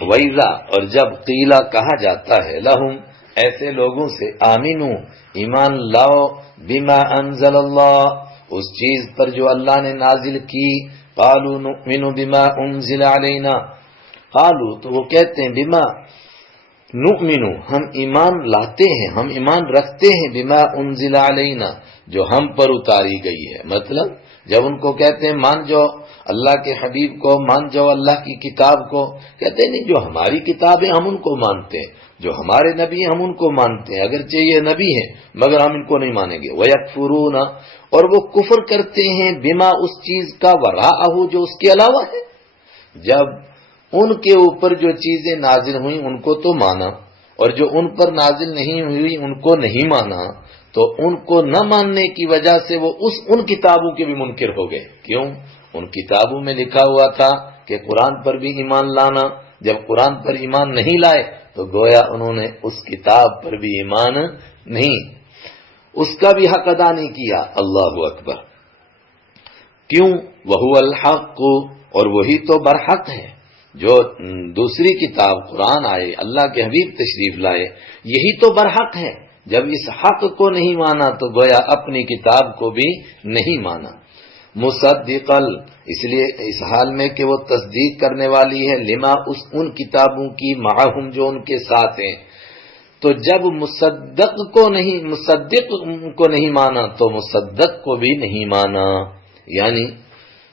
وَإِذَا، اور جب قیلا کہا جاتا ہے، لہم ایسے لوگوں سے، آمینو ایمان لاؤ، بما انزل اللہ اس چیز پر جو اللہ نے نازل کی. قالوا نؤمن بما انزل علینا، قالوا تو وہ کہتے ہیں، بما نؤمن ہم ایمان لاتے ہیں، ہم ایمان رکھتے ہیں، بما انزل علینا جو ہم پر اتاری گئی ہے. مطلب جب ان کو کہتے ہیں مان جاؤ اللہ کے حبیب کو، مان جاؤ اللہ کی کتاب کو، کہتے ہیں نہیں، جو ہماری کتاب ہے ہم ان کو مانتے ہیں، جو ہمارے نبی ہیں ہم ان کو مانتے ہیں، اگرچہ یہ نبی ہیں مگر ہم ان کو نہیں مانیں گے. وَيَكْفُرُونَ، اور وہ کفر کرتے ہیں، بما اس چیز کا، وراءہ جو اس کے علاوہ ہے. جب ان کے اوپر جو چیزیں نازل ہوئیں ان کو تو مانا، اور جو ان پر نازل نہیں ہوئی ان کو نہیں مانا، تو ان کو نہ ماننے کی وجہ سے وہ ان کتابوں کے بھی منکر ہو گئے. کیوں؟ ان کتابوں میں لکھا ہوا تھا کہ قرآن پر بھی ایمان لانا. جب قرآن پر ایمان نہیں لائے تو گویا انہوں نے اس کتاب پر بھی ایمان نہیں، اس کا بھی حق ادا نہیں کیا. اللہ اکبر. کیوں؟ وَهُوَ الْحَقُّ، اور وہی تو برحق ہے. جو دوسری کتاب قرآن آئے، اللہ کے حبیب تشریف لائے، یہی تو برحق ہے. جب اس حق کو نہیں مانا تو گویا اپنی کتاب کو بھی نہیں مانا. مصدقل، اس لیے اس حال میں کہ وہ تصدیق کرنے والی ہے، لما ان کتابوں کی، معہم جو ان کے ساتھ ہیں. تو جب مصدق کو نہیں مانا تو مصدق کو بھی نہیں مانا. یعنی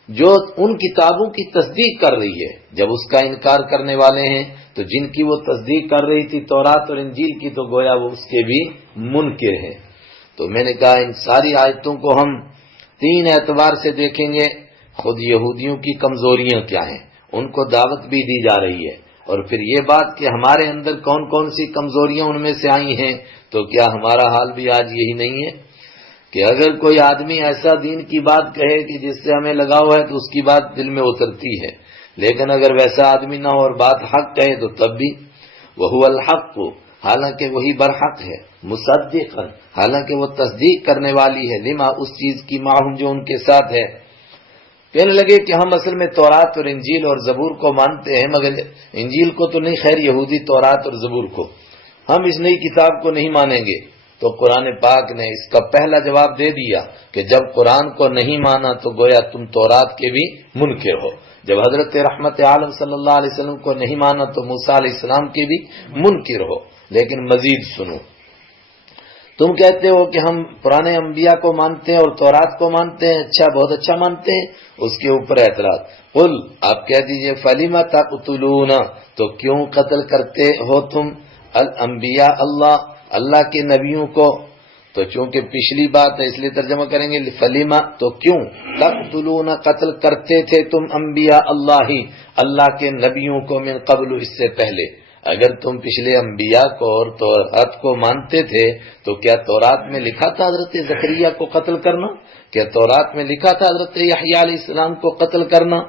جو ان کتابوں کی تصدیق کر رہی ہے، جب اس کا انکار کرنے والے ہیں تو جن کی وہ تصدیق کر رہی تھی تورات اور انجیل کی، تو گویا وہ اس کے بھی منکر ہیں. تو میں نے کہا ان ساری آیتوں کو ہم 3 اعتبار سے دیکھیں گے. خود یہودیوں کی کمزوریاں کیا ہیں، ان کو دعوت بھی دی جا رہی ہے، اور پھر یہ بات کہ ہمارے اندر کون کون سی کمزوریاں ان میں سے آئی ہیں. تو کیا ہمارا حال بھی آج یہی نہیں ہے کہ اگر کوئی آدمی ایسا دین کی بات کہے کہ جس سے ہمیں لگاؤ ہے تو اس کی بات دل میں اترتی ہے، لیکن اگر ویسا آدمی نہ ہو اور بات حق کہے تو تب بھی. وَهُوَ الْحَقُّ، حالانکہ وہی برحق ہے. مصدقا، حالانکہ وہ تصدیق کرنے والی ہے، لما اس چیز کی، معہم جو ان کے ساتھ ہے. کہنے لگے کہ ہم اصل میں تورات اور انجیل اور زبور کو مانتے ہیں، مگر انجیل کو تو نہیں، خیر یہودی تورات اور زبور کو، ہم اس نئی کتاب کو نہیں مانیں گے. تو قرآن پاک نے اس کا پہلا جواب دے دیا کہ جب قرآن کو نہیں مانا تو گویا تم تورات کے بھی منکر ہو. جب حضرت رحمت عالم صلی اللہ علیہ وسلم کو نہیں مانا تو موسیٰ علیہ السلام کے بھی منکر ہو. لیکن مزید سنو، تم کہتے ہو کہ ہم پرانے انبیاء کو مانتے ہیں اور تورات کو مانتے ہیں، اچھا، بہت اچھا مانتے ہیں. اس کے اوپر اعتراض، قل، آپ کہہ دیجئے، فَلِمَ تَقْتُلُونَ، تو کیوں قتل کرتے ہو تم، الانبیاء اللہ کے نبیوں کو. تو چونکہ پچھلی بات ہے اس لیے ترجمہ کریں گے، فلیما، تو کیوں، تقتلون، قتل کرتے تھے تم، انبیاء اللہ کے نبیوں کو، من قبل، اس سے پہلے. اگر تم پچھلے انبیاء کو اور تورات کو مانتے تھے تو کیا تورات میں لکھا تھا حضرت زکریا کو قتل کرنا؟ کیا تورات میں لکھا تھا حضرت یحییٰ علیہ السلام کو قتل کرنا؟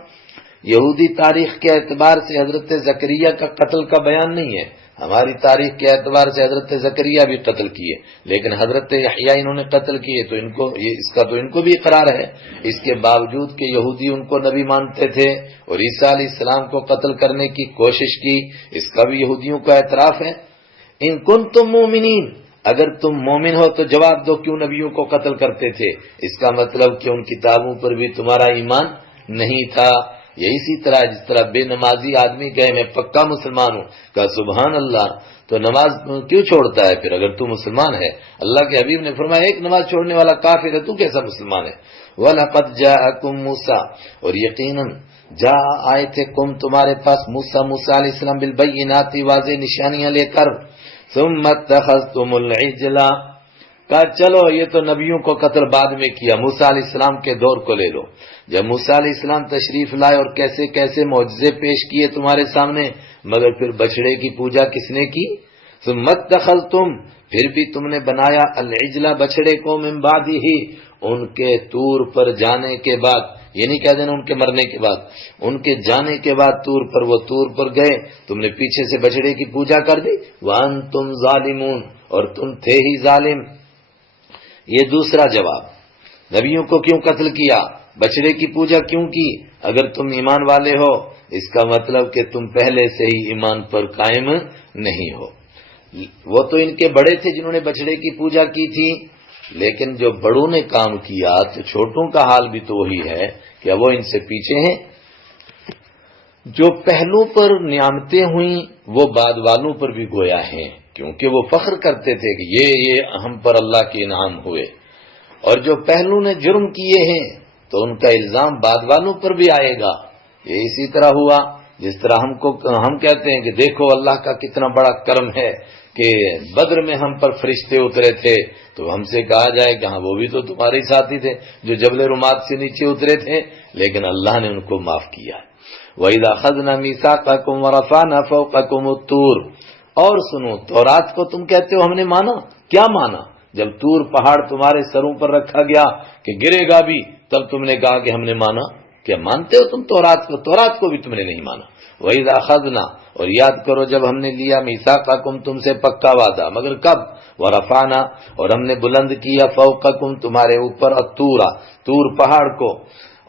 یہودی تاریخ کے اعتبار سے حضرت زکریا کا قتل کا بیان نہیں ہے. ہماری تاریخ کے اعتبار سے حضرت زکریا بھی قتل کیے، لیکن حضرت یحییٰ انہوں نے قتل کیے، تو ان کو اس کا تو ان کو بھی اقرار ہے. اس کے باوجود کہ یہودی ان کو نبی مانتے تھے اور عیسیٰ علیہ السلام کو قتل کرنے کی کوشش کی، اس کا بھی یہودیوں کا اعتراف ہے. ان کنتم مومنین، اگر تم مومن ہو تو جواب دو کیوں نبیوں کو قتل کرتے تھے. اس کا مطلب کہ ان کتابوں پر بھی تمہارا ایمان نہیں تھا. یہ اسی طرح جس طرح بے نمازی آدمی کہے میں پکا مسلمان ہوں، کہا سبحان اللہ، تو نماز کیوں چھوڑتا ہے پھر اگر تو مسلمان ہے؟ اللہ کے حبیب نے فرمایا ایک نماز چھوڑنے والا کافر ہے، تو کیسا مسلمان ہے؟ وَلَقَدْ جَاءَكُمْ مُوسَىٰ، اور یقیناً جا آئے تھے کم تمہارے پاس موسیٰ علیہ السلام بالبینات، واضح نشانیاں لے کر، ثُمَّ اتَّخَذْتُمُ الْعِجْلَ، کہا چلو یہ تو نبیوں کو قتل بعد میں کیا، موسیٰ علیہ السلام کے دور کو لے لو، جب موسیٰ علیہ السلام تشریف لائے اور کیسے کیسے معجزے پیش کیے تمہارے سامنے، مگر پھر بچڑے کی پوجا کس نے کی؟ ثُمَّ اتَّخَذْتُمْ، پھر بھی تم نے بنایا العجلہ بچڑے کو، من بعدہ، ان کے طور پر جانے کے بعد، یہ نہیں کہہ دینا ان کے مرنے کے بعد، ان کے جانے کے بعد طور پر، وہ طور پر گئے تم نے پیچھے سے بچڑے کی پوجا کر دی، وَأَنْتُمْ ظَالِمُونَ، اور تم تھے ہی ظالم۔ یہ دوسرا جواب، نبیوں کو کیوں قتل کیا، بچڑے کی پوجا کیوں کی؟ اگر تم ایمان والے ہو اس کا مطلب کہ تم پہلے سے ہی ایمان پر قائم نہیں ہو۔ وہ تو ان کے بڑے تھے جنہوں نے بچڑے کی پوجا کی تھی، لیکن جو بڑوں نے کام کیا تو چھوٹوں کا حال بھی تو وہی ہے، کیا وہ ان سے پیچھے ہیں؟ جو پہلو پر نعمتیں ہوئیں وہ بعد والوں پر بھی گویا ہیں، کیونکہ وہ فخر کرتے تھے کہ یہ ہم پر اللہ کے انعام ہوئے، اور جو پہلو نے جرم کیے ہیں تو ان کا الزام بعد والوں پر بھی آئے گا۔ یہ اسی طرح ہوا جس طرح ہم کہتے ہیں کہ دیکھو اللہ کا کتنا بڑا کرم ہے کہ بدر میں ہم پر فرشتے اترے تھے، تو ہم سے کہا جائے کہ ہاں وہ بھی تو تمہارے ساتھی تھے جو جبل رمات سے نیچے اترے تھے، لیکن اللہ نے ان کو معاف کیا۔ وَإِذَا أَخَذْنَا مِيثَاقَكُمْ وَرَفَعْنَا فَوْقَكُمُ الطُّورَ، اور سنو تورات کو تم کہتے ہو ہم نے مانا، کیا مانا؟ جب طور پہاڑ تمہارے سروں پر رکھا گیا کہ گرے گا بھی، تب تم نے کہا کہ ہم نے مانا؟ کیا مانتے ہو تم تورات کو؟ تورات کو بھی تم نے نہیں مانا۔ وَإِذَا أَخَذْنَا، اور یاد کرو جب ہم نے لیا مِيثَاقَكُمْ تم سے پکا وعدہ، مگر کب؟ وَرَفَعْنَا، اور ہم نے بلند کیا فوقکم تمہارے اوپر الطور، طور پہاڑ کو،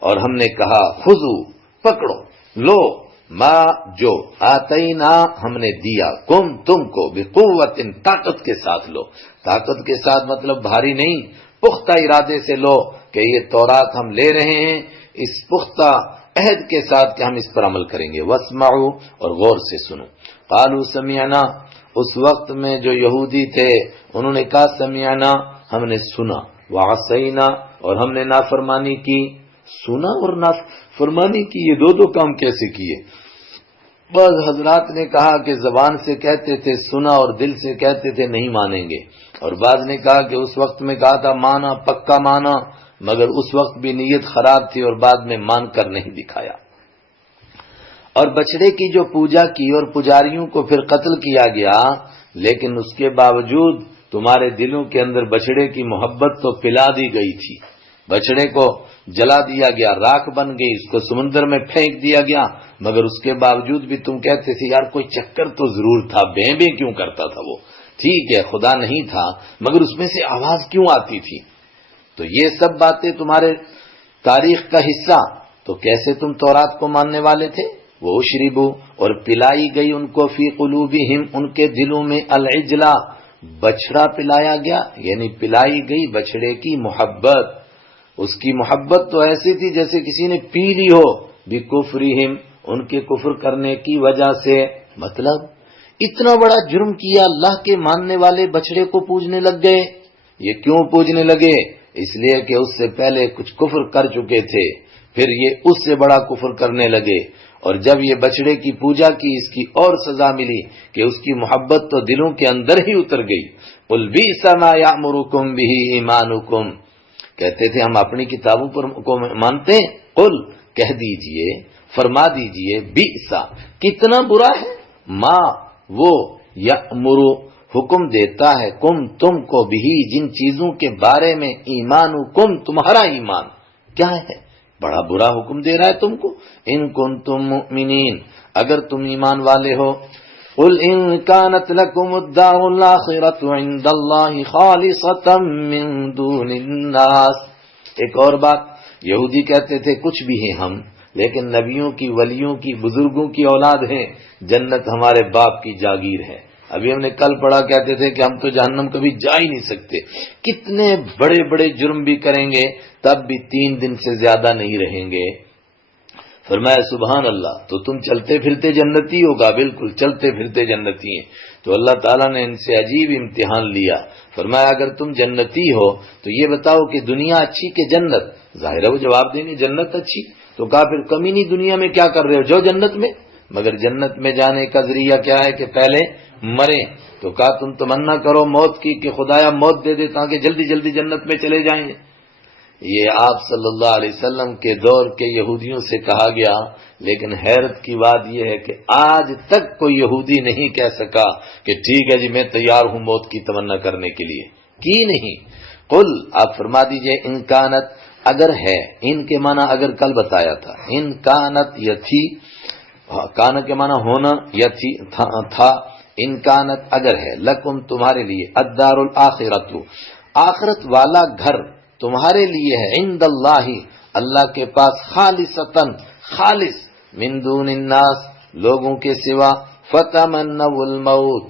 اور ہم نے کہا خذوا، پکڑو، لو، ما جو آتینا ہم نے دیا، کم تم کو، بقوت طاقت کے ساتھ لو۔ طاقت کے ساتھ مطلب بھاری نہیں، پختہ ارادے سے لو کہ یہ تورات ہم لے رہے ہیں اس پختہ عہد کے ساتھ کہ ہم اس پر عمل کریں گے۔ واسمعوا، اور غور سے سنو۔ قالوا سمعنا، اس وقت میں جو یہودی تھے انہوں نے کہا سمعنا، ہم نے سنا، وعصینا، اور ہم نے نافرمانی کی۔ سنا اور نافرمانی کی، یہ دو کام کیسے کیے؟ بعض حضرات نے کہا کہ زبان سے کہتے تھے سنا اور دل سے کہتے تھے نہیں مانیں گے، اور بعض نے کہا کہ اس وقت میں کہا تھا مانا، پکا مانا، مگر اس وقت بھی نیت خراب تھی اور بعد میں مان کر نہیں دکھایا۔ اور بچڑے کی جو پوجا کی اور پجاریوں کو پھر قتل کیا گیا، لیکن اس کے باوجود تمہارے دلوں کے اندر بچڑے کی محبت تو پلا دی گئی تھی۔ بچڑے کو جلا دیا گیا، راکھ بن گئی، اس کو سمندر میں پھینک دیا گیا، مگر اس کے باوجود بھی تم کہتے تھے یار کوئی چکر تو ضرور تھا، بیں بیں کیوں کرتا تھا وہ؟ ٹھیک ہے خدا نہیں تھا، مگر اس میں سے آواز کیوں آتی تھی؟ تو یہ سب باتیں تمہارے تاریخ کا حصہ، تو کیسے تم تورات کو ماننے والے تھے؟ وہ اشربو، اور پلائی گئی ان کو، فی قلوبہم، ان کے دلوں میں، العجلہ، بچڑا پلایا گیا، یعنی پلائی گئی بچڑے کی محبت۔ اس کی محبت تو ایسی تھی جیسے کسی نے پی لی ہو، بکفرہم، ان کے کفر کرنے کی وجہ سے۔ مطلب اتنا بڑا جرم کیا، اللہ کے ماننے والے بچڑے کو پوجنے لگ گئے۔ یہ کیوں پوجنے لگے؟ اس لیے کہ اس سے پہلے کچھ کفر کر چکے تھے، پھر یہ اس سے بڑا کفر کرنے لگے، اور جب یہ بچڑے کی پوجا کی اس کی اور سزا ملی کہ اس کی محبت تو دلوں کے اندر ہی اتر گئی۔ قل بئس ما یأمرکم بہ ایمانکم، کہتے تھے ہم اپنی کتابوں پر کو مانتے ہیں، قل کہہ دیجئے، فرما دیجئے، بئس کتنا برا ہے، ما وہ، یأمر حکم دیتا ہے، کم تم کو، بھی جن چیزوں کے بارے میں، ایمانکم تمہارا ایمان کیا ہے، بڑا برا حکم دے رہا ہے تم کو۔ ان کنتم مؤمنین، اگر تم ایمان والے ہو۔ قل ان كانت لكم الدار الآخرة عند الله خالصة من دون الناس۔ ایک اور بات، یہودی کہتے تھے کچھ بھی ہیں ہم، لیکن نبیوں کی، ولیوں کی، بزرگوں کی اولاد ہیں، جنت ہمارے باپ کی جاگیر ہے۔ ابھی ہم نے کل پڑھا، کہتے تھے کہ ہم تو جہنم کبھی جا ہی نہیں سکتے، کتنے بڑے بڑے جرم بھی کریں گے تب بھی 3 دن سے زیادہ نہیں رہیں گے۔ فرمایا سبحان اللہ، تو تم چلتے پھرتے جنتی ہوگا؟ بالکل چلتے پھرتے جنتی ہیں۔ تو اللہ تعالیٰ نے ان سے عجیب امتحان لیا، فرمایا اگر تم جنتی ہو تو یہ بتاؤ کہ دنیا اچھی کہ جنت؟ ظاہر ہے وہ جواب دیں گے جنت اچھی۔ تو کہا پھر کمی نہیں دنیا میں کیا کر رہے ہو، جو جنت میں، مگر جنت میں جانے کا ذریعہ کیا ہے کہ پہلے مریں۔ تو کہا تم تمنا کرو موت کی کہ خدایا موت دے دے تاکہ جلدی جلدی جنت میں چلے جائیں۔ یہ آپ صلی اللہ علیہ وسلم کے دور کے یہودیوں سے کہا گیا، لیکن حیرت کی بات یہ ہے کہ آج تک کوئی یہودی نہیں کہہ سکا کہ ٹھیک ہے جی میں تیار ہوں موت کی تمنا کرنے کے لیے، کی نہیں۔ قل، آپ فرما دیجئے، ان کانت، اگر ہے، ان کے معنی اگر کل بتایا تھا، ان کانت یا تھی، کان کے معنی ہونا یا تھی تھا، ان کانت اگر ہے، لکم تمہارے لیے، الدار الاخرۃ آخرت والا گھر تمہارے لیے ہے، عند اللہ اللہ کے پاس، خالصتاً خالص، من دون الناس لوگوں کے سوا، فتمنوا الموت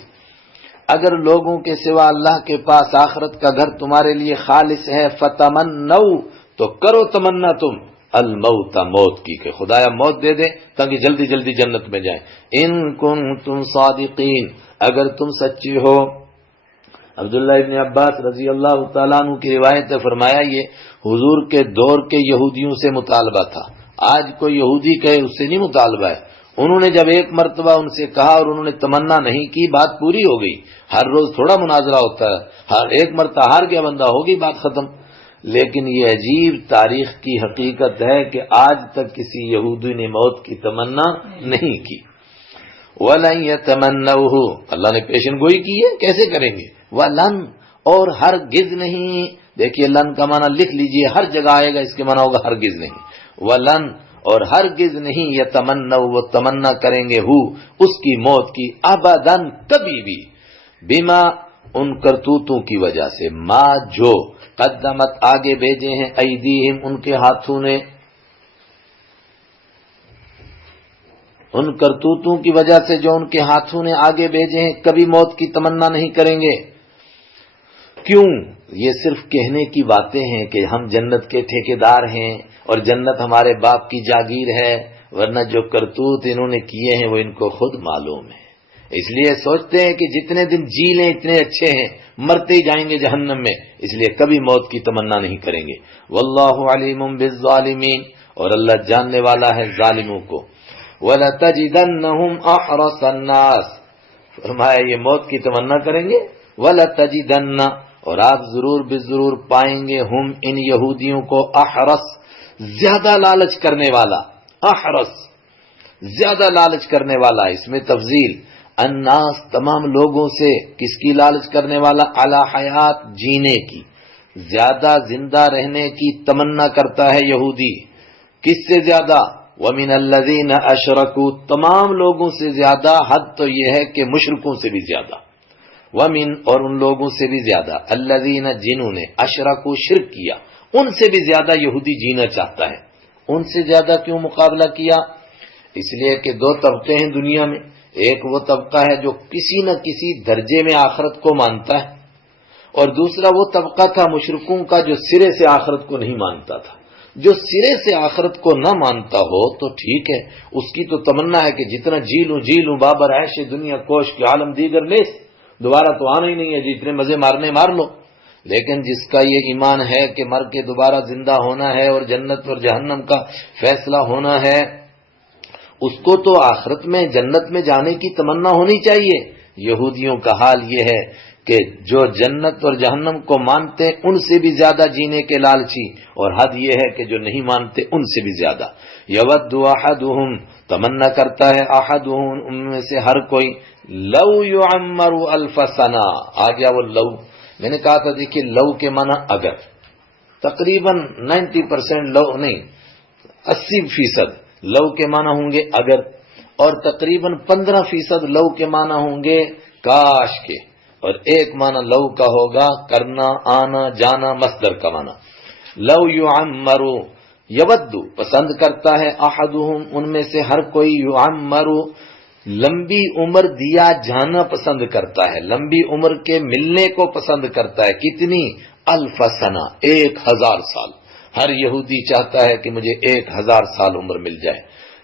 اگر لوگوں کے سوا اللہ کے پاس آخرت کا گھر تمہارے لیے خالص ہے، فتمنوا تو کرو تمنا تم، الموت موت کی کہ خدایا موت دے دے تاکہ جلدی جلدی جنت میں جائیں، ان کنتم صادقین اگر تم سچے ہو۔ عبداللہ ابن عباس رضی اللہ تعالیٰ عنہ کی روایت ہے، فرمایا یہ حضور کے دور کے یہودیوں سے مطالبہ تھا، آج کوئی یہودی کہے اس سے نہیں مطالبہ ہے۔ انہوں نے جب ایک مرتبہ ان سے کہا اور انہوں نے تمنا نہیں کی، بات پوری ہو گئی۔ ہر روز تھوڑا مناظرہ ہوتا ہے، ہر ایک مرتبہ ہار گیا بندہ، ہوگی بات ختم۔ لیکن یہ عجیب تاریخ کی حقیقت ہے کہ آج تک کسی یہودی نے موت کی تمنا نہیں کی۔ وَلَن يَتَمَنَّوْهُ اللہ نے پیشن گوئی کی ہے، کیسے کریں گے؟ وَلَن اور ہرگز نہیں، دیکھیے لن کا معنی لکھ لیجئے، ہر جگہ آئے گا اس کے معنی ہوگا ہرگز نہیں۔ وَلَن اور ہرگز نہیں، یتمنوا وہ تمنا کریں گے، ہو اس کی موت کی، ابداً کبھی بھی، بما ان کرتوتوں کی وجہ سے، ما جو قدمت آگے بھیجے ہیں، ایدیہم ان کے ہاتھوں نے، ان کرتوتوں کی وجہ سے جو ان کے ہاتھوں نے آگے بھیجے ہیں، کبھی موت کی تمنا نہیں کریں گے۔ کیوں؟ یہ صرف کہنے کی باتیں ہیں کہ ہم جنت کے ٹھیکیدار ہیں اور جنت ہمارے باپ کی جاگیر ہے، ورنہ جو کرتوت انہوں نے کیے ہیں وہ ان کو خود معلوم ہے۔ اس لیے سوچتے ہیں کہ جتنے دن جی لیں اتنے اچھے ہیں، مرتے ہی جائیں گے جہنم میں، اس لیے کبھی موت کی تمنا نہیں کریں گے۔ واللہ علیم بالظالمین اور اللہ جاننے والا ہے ظالموں کو۔ وَلَتَجِدَنَّهُمْ أَحْرَصَ النَّاسِ فرمایا یہ موت کی تمنا کریں گے، وَلَتَجِدَنَّ اور آپ ضرور بضرور پائیں گے، ہم ان یہودیوں کو، احرص زیادہ لالچ کرنے والا، احرص زیادہ لالچ کرنے والا، اس میں تفضیل، الناس تمام لوگوں سے، کس کی لالچ کرنے والا؟ علی حیات جینے کی، زیادہ زندہ رہنے کی تمنا کرتا ہے یہودی، کس سے زیادہ؟ وَمِنَ الَّذِينَ أَشْرَكُوا تمام لوگوں سے زیادہ، حد تو یہ ہے کہ مشرکوں سے بھی زیادہ، وَمِن اور ان لوگوں سے بھی زیادہ، الَّذِينَ جنہوں نے اشرکوا شرک کیا، ان سے بھی زیادہ یہودی جینا چاہتا ہے۔ ان سے زیادہ کیوں مقابلہ کیا؟ اس لیے کہ دو طبقے ہیں دنیا میں، ایک وہ طبقہ ہے جو کسی نہ کسی درجے میں آخرت کو مانتا ہے، اور دوسرا وہ طبقہ تھا مشرکوں کا جو سرے سے آخرت کو نہیں مانتا تھا۔ جو سرے سے آخرت کو نہ مانتا ہو تو ٹھیک ہے، اس کی تو تمنا ہے کہ جتنا جی لوں بابر عیش دنیا کوش کے عالم دیگر نیس، دوبارہ تو آنا ہی نہیں ہے، جتنے مزے مارنے مار لو۔ لیکن جس کا یہ ایمان ہے کہ مر کے دوبارہ زندہ ہونا ہے اور جنت اور جہنم کا فیصلہ ہونا ہے، اس کو تو آخرت میں جنت میں جانے کی تمنا ہونی چاہیے۔ یہودیوں کا حال یہ ہے کہ جو جنت اور جہنم کو مانتے ان سے بھی زیادہ جینے کے لالچی، اور حد یہ ہے کہ جو نہیں مانتے ان سے بھی زیادہ۔ یود احدہم تمنا کرتا ہے، احدہم ان میں سے ہر کوئی، لو یعمر الف سنہ، آ گیا وہ لو، میں نے کہا تھا دیکھیے لو کے معنی اگر، تقریباً 90% لو نہیں، 80% لو کے معنی ہوں گے اگر، اور تقریباً 15% لو کے معنی ہوں گے کاش کے، اور ایک معنی لو کا ہوگا کرنا، آنا، جانا، مصدر کا معنی۔ لو یعمر یود پسند کرتا ہے، احدہم ان میں سے ہر کوئی، یعمر لمبی عمر دیا جانا پسند کرتا ہے، لمبی عمر کے ملنے کو پسند کرتا ہے۔ کتنی؟ الف سنہ 1000 سال، ہر یہودی چاہتا ہے کہ مجھے 1000 سال عمر مل جائے۔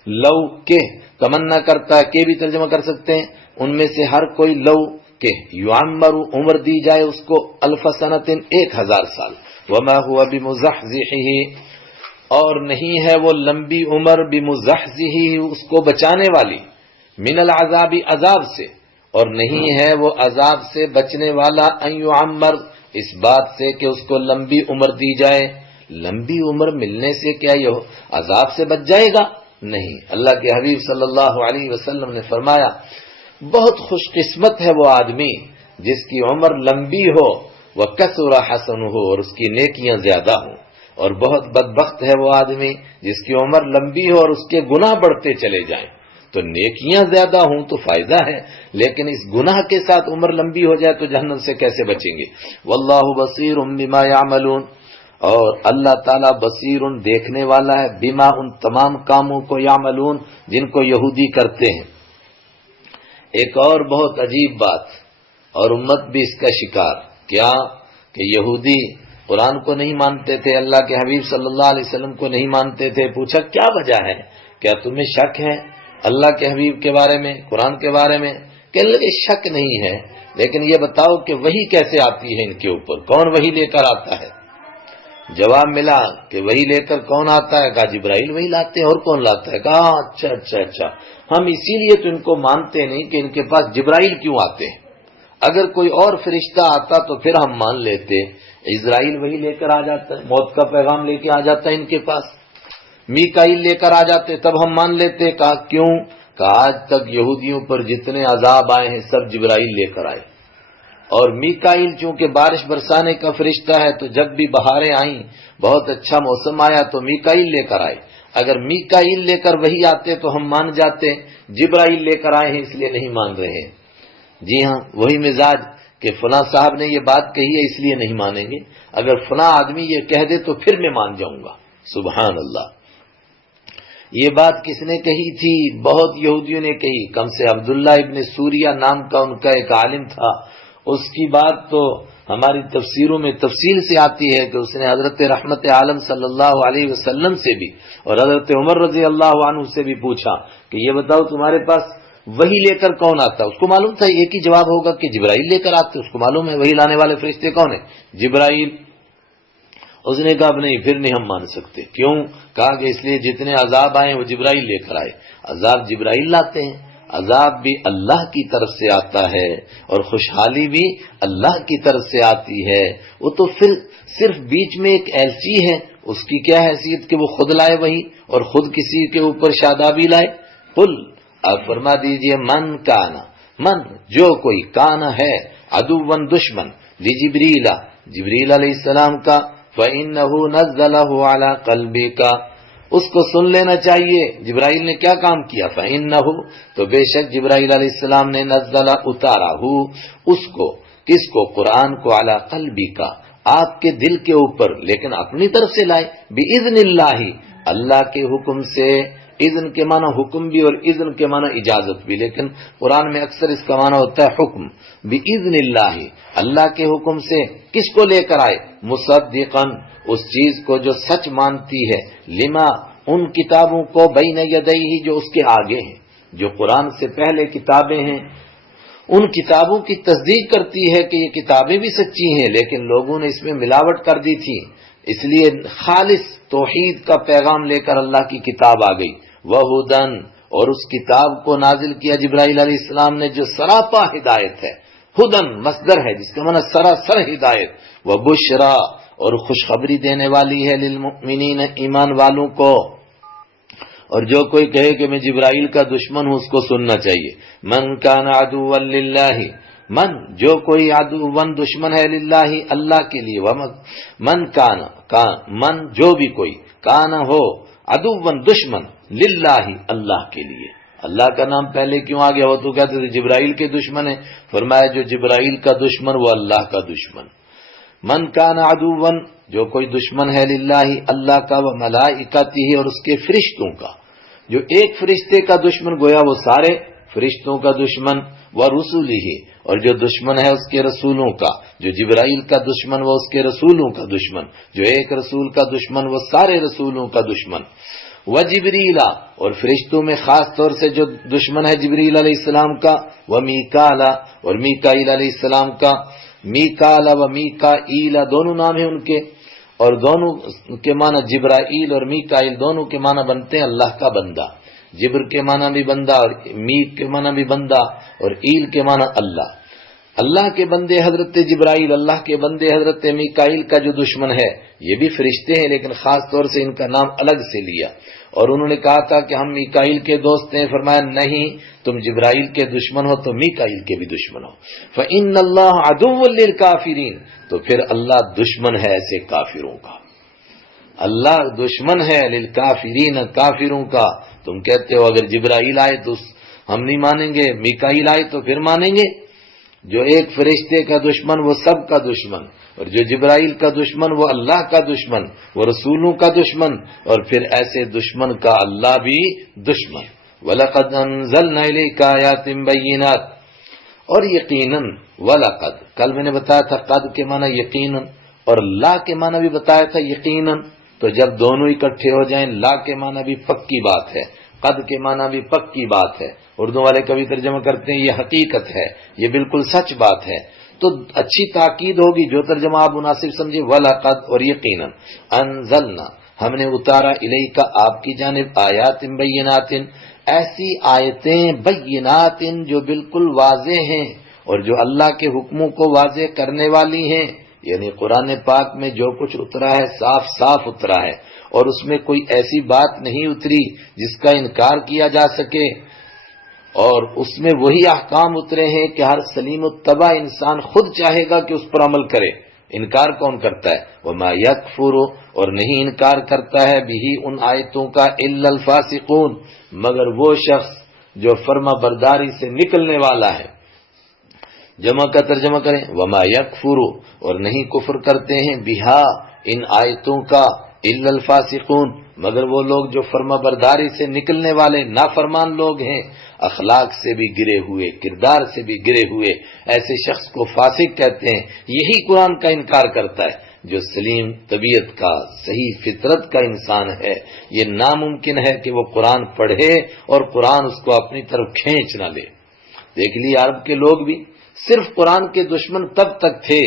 لو کے تمنا کرتا ہے، کہ بھی ترجمہ کر سکتے ہیں، ان میں سے ہر کوئی لو کہ یعمر عمر دی جائے اس کو الف سنۃ 1000 سال، وما هو بمزحزحہ اور نہیں ہے وہ لمبی عمر بمزحزحہ اس کو بچانے والی، من العذاب عذاب سے، اور نہیں ہے وہ عذاب سے بچنے والا، ان یعمر اس بات سے کہ اس کو لمبی عمر دی جائے۔ لمبی عمر ملنے سے کیا یہ عذاب سے بچ جائے گا؟ نہیں۔ اللہ کے حبیب صلی اللہ علیہ وسلم نے فرمایا بہت خوش قسمت ہے وہ آدمی جس کی عمر لمبی ہو وَكَثُرَ حَسَنُهُ اور اس کی نیکیاں زیادہ ہوں، اور بہت بدبخت ہے وہ آدمی جس کی عمر لمبی ہو اور اس کے گناہ بڑھتے چلے جائیں۔ تو نیکیاں زیادہ ہوں تو فائدہ ہے، لیکن اس گناہ کے ساتھ عمر لمبی ہو جائے تو جہنم سے کیسے بچیں گے؟ وَاللَّهُ بَصِيرٌ بِمَا يَعْمَلُونَ اور اللہ تعالیٰ بصیر دیکھنے والا ہے، بما ان تمام کاموں کو، یعملون جن کو یہودی کرتے ہیں۔ ایک اور بہت عجیب بات، اور امت بھی اس کا شکار، کیا کہ یہودی قرآن کو نہیں مانتے تھے، اللہ کے حبیب صلی اللہ علیہ وسلم کو نہیں مانتے تھے۔ پوچھا کیا وجہ ہے؟ کیا تمہیں شک ہے اللہ کے حبیب کے بارے میں، قرآن کے بارے میں؟ کہنے لگے شک نہیں ہے، لیکن یہ بتاؤ کہ وحی کیسے آتی ہے ان کے اوپر، کون وحی لے کر آتا ہے؟ جواب ملا کہ وہی لے کر کون آتا ہے؟ کہا جبرائیل وہی لاتے ہیں، اور کون لاتا ہے؟ کہا اچھا ہم اسی لیے تو ان کو مانتے نہیں کہ ان کے پاس جبرائیل کیوں آتے ہیں، اگر کوئی اور فرشتہ آتا تو پھر ہم مان لیتے، اسرائیل وہی لے کر آ جاتا ہے، موت کا پیغام لے کے آ جاتا ہے ان کے پاس، میکائیل لے کر آ جاتے تب ہم مان لیتے۔ کہا کیوں؟ کہا آج تک یہودیوں پر جتنے عذاب آئے ہیں سب جبرائیل لے کر آئے، اور میکائیل چونکہ بارش برسانے کا فرشتہ ہے تو جب بھی بہاریں آئیں، بہت اچھا موسم آیا تو میکائیل لے کر آئے، اگر میکائیل لے کر وہی آتے تو ہم مان جاتے، جبرائیل لے کر آئے ہیں اس لیے نہیں مان رہے ہیں۔ جی ہاں، وہی مزاج کہ فلاں صاحب نے یہ بات کہی ہے اس لیے نہیں مانیں گے، اگر فلاں آدمی یہ کہہ دے تو پھر میں مان جاؤں گا۔ سبحان اللہ۔ یہ بات کس نے کہی تھی؟ بہت یہودیوں نے کہی، کم سے عبداللہ ابن سوریہ نام کا ان کا ایک عالم تھا، اس کی بات تو ہماری تفسیروں میں تفصیل سے آتی ہے کہ اس نے حضرت رحمت عالم صلی اللہ علیہ وسلم سے بھی اور حضرت عمر رضی اللہ عنہ سے بھی پوچھا کہ یہ بتاؤ تمہارے پاس وہی لے کر کون آتا؟ اس کو معلوم تھا ایک ہی جواب ہوگا کہ جبرائیل لے کر آتے، اس کو معلوم ہے وہی لانے والے فرشتے کون ہیں؟ جبرائیل۔ اس نے کہا اب نہیں، پھر نہیں ہم مان سکتے۔ کیوں؟ کہا کہ اس لیے جتنے عذاب آئے وہ جبرائیل لے کر آئے، عذاب جبرائیل لاتے ہیں، عذاب بھی اللہ کی طرف سے آتا ہے اور خوشحالی بھی اللہ کی طرف سے آتی ہے، وہ تو پھر صرف بیچ میں ایک ایلچی ہے، اس کی کیا حیثیت کہ وہ خود لائے وہی اور خود کسی کے اوپر شادابی لائے؟ قل آپ فرما دیجئے من کانا، من جو کوئی، کانا ہے عدوًا دشمن، لجبریل جبریل علیہ السلام کا، فإنہ نزلہ علی قلبک اس کو سن لینا چاہیے۔ جبرائیل نے کیا کام کیا؟ فإنہ تو بے شک جبرائیل علیہ السلام نے نزل اتارا ہو اس کو، کس کو؟ قرآن کو، علی قلبک آپ کے دل کے اوپر، لیکن اپنی طرف سے لائے، بإذن اللہ اللہ کے حکم سے۔ اذن کے معنی حکم بھی اور اذن کے معنی اجازت بھی، لیکن قرآن میں اکثر اس کا معنی ہوتا ہے حکم۔ بإذن اللہ اللہ کے حکم سے کس کو لے کر آئے؟ مصدقاً اس چیز کو جو سچ مانتی ہے، لما ان کتابوں کو، بین یدیہ جو اس کے آگے ہیں، جو قرآن سے پہلے کتابیں ہیں ان کتابوں کی تصدیق کرتی ہے کہ یہ کتابیں بھی سچی ہیں، لیکن لوگوں نے اس میں ملاوٹ کر دی تھی، اس لیے خالص توحید کا پیغام لے کر اللہ کی کتاب آ گئی۔ وہدن اور اس کتاب کو نازل کیا جبرائیل علیہ السلام نے جو سراپا ہدایت ہے، ہدن مصدر ہے جس کا معنی سراسر ہدایت، وبشرا اور خوشخبری دینے والی ہے، للمؤمنین ایمان والوں کو۔ اور جو کوئی کہے کہ میں جبرائیل کا دشمن ہوں اس کو سننا چاہیے۔ من کان عدوا للہ، من جو کوئی عدوا دشمن ہے، للہ اللہ کے لیے، من کان من جو بھی کوئی، کان ہو عدوا دشمن، للہ اللہ کے لیے۔ اللہ کا نام پہلے کیوں آ گیا؟ وہ تو کہتے تھے جبرائیل کے دشمن ہے، فرمایا جو جبرائیل کا دشمن وہ اللہ کا دشمن۔ من کان عدوا جو کوئی دشمن ہے، للہ اللہ کا، و ملائکتہ اور اس کے فرشتوں کا، جو ایک فرشتے کا دشمن گویا وہ سارے فرشتوں کا دشمن، و رسولہ اور جو دشمن ہے اس کے رسولوں کا، جو جبرائیل کا دشمن وہ اس کے رسولوں کا دشمن، جو ایک رسول کا دشمن وہ سارے رسولوں کا دشمن۔ و جبریلا، اور فرشتوں میں خاص طور سے جو دشمن ہے جبریل علیہ السلام کا، و میکالا، اور میکائیل علیہ السلام کا۔ میکالا و میکائیل دونوں نام ہیں ان کے، اور دونوں کے معنی جبرائیل اور میکائیل دونوں کے معنی بنتے ہیں اللہ کا بندہ۔ جبر کے معنی بھی بندہ، اور میک کے معنی بھی بندہ، اور ایل کے معنی اللہ۔ اللہ کے بندے حضرت جبرائیل، اللہ کے بندے حضرت میکائیل کا جو دشمن ہے، یہ بھی فرشتے ہیں لیکن خاص طور سے ان کا نام الگ سے لیا۔ اور انہوں نے کہا تھا کہ ہم میکائیل کے دوست ہیں، فرمایا نہیں، تم جبرائیل کے دشمن ہو تو میکائیل کے بھی دشمن ہو۔ فَإِنَّ اللَّهَ عَدُوٌّ لِّلْكَافِرِينَ، تو پھر اللہ دشمن ہے ایسے کافروں کا، اللہ دشمن ہے للکافرین، کافروں کا۔ تم کہتے ہو اگر جبرائیل آئے تو ہم نہیں مانیں گے، میکائیل آئے تو پھر مانیں گے۔ جو ایک فرشتے کا دشمن وہ سب کا دشمن، اور جو جبرائیل کا دشمن وہ اللہ کا دشمن، وہ رسولوں کا دشمن، اور پھر ایسے دشمن کا اللہ بھی دشمن۔ وَلَقَدْ أَنزَلْنَا إِلَيْكَ آيَاتٍ بَيِّنَاتٍ، اور یقیناً، وَلَقَدْ، کل میں نے بتایا تھا قد کے معنی یقیناً، اور لا کے معنی بھی بتایا تھا یقیناً، تو جب دونوں اکٹھے ہو جائیں، لا کے معنی بھی پکی بات ہے، قد کے معنی بھی پکی بات ہے۔ اردو والے کبھی ترجمہ کرتے ہیں یہ حقیقت ہے، یہ بالکل سچ بات ہے، تو اچھی تاکید ہوگی جو ترجمہ آپ مناسب سمجھے، وَلَقَدْ، اور یقیناً، انزلنا، ہم نے اتارا، الیک، آپ کی جانب، آیات بینات، ایسی آیتیں، بینات، جو بالکل واضح ہیں اور جو اللہ کے حکموں کو واضح کرنے والی ہیں، یعنی قرآن پاک میں جو کچھ اترا ہے صاف صاف اترا ہے، اور اس میں کوئی ایسی بات نہیں اتری جس کا انکار کیا جا سکے، اور اس میں وہی احکام اترے ہیں کہ ہر سلیم الطبع انسان خود چاہے گا کہ اس پر عمل کرے۔ انکار کون کرتا ہے؟ وما یکفر، اور نہیں انکار کرتا ہے بھی ان آیتوں کا الا الفاسقون، مگر وہ شخص جو فرما برداری سے نکلنے والا ہے۔ جمع کا ترجمہ کریں، وما یکفر، اور نہیں کفر کرتے ہیں بہا، ان آیتوں کا، الا الفاسقون، مگر وہ لوگ جو فرما برداری سے نکلنے والے نافرمان لوگ ہیں، اخلاق سے بھی گرے ہوئے، کردار سے بھی گرے ہوئے، ایسے شخص کو فاسق کہتے ہیں۔ یہی قرآن کا انکار کرتا ہے۔ جو سلیم طبیعت کا، صحیح فطرت کا انسان ہے، یہ ناممکن ہے کہ وہ قرآن پڑھے اور قرآن اس کو اپنی طرف کھینچ نہ لے۔ دیکھ لیے عرب کے لوگ بھی صرف قرآن کے دشمن تب تک تھے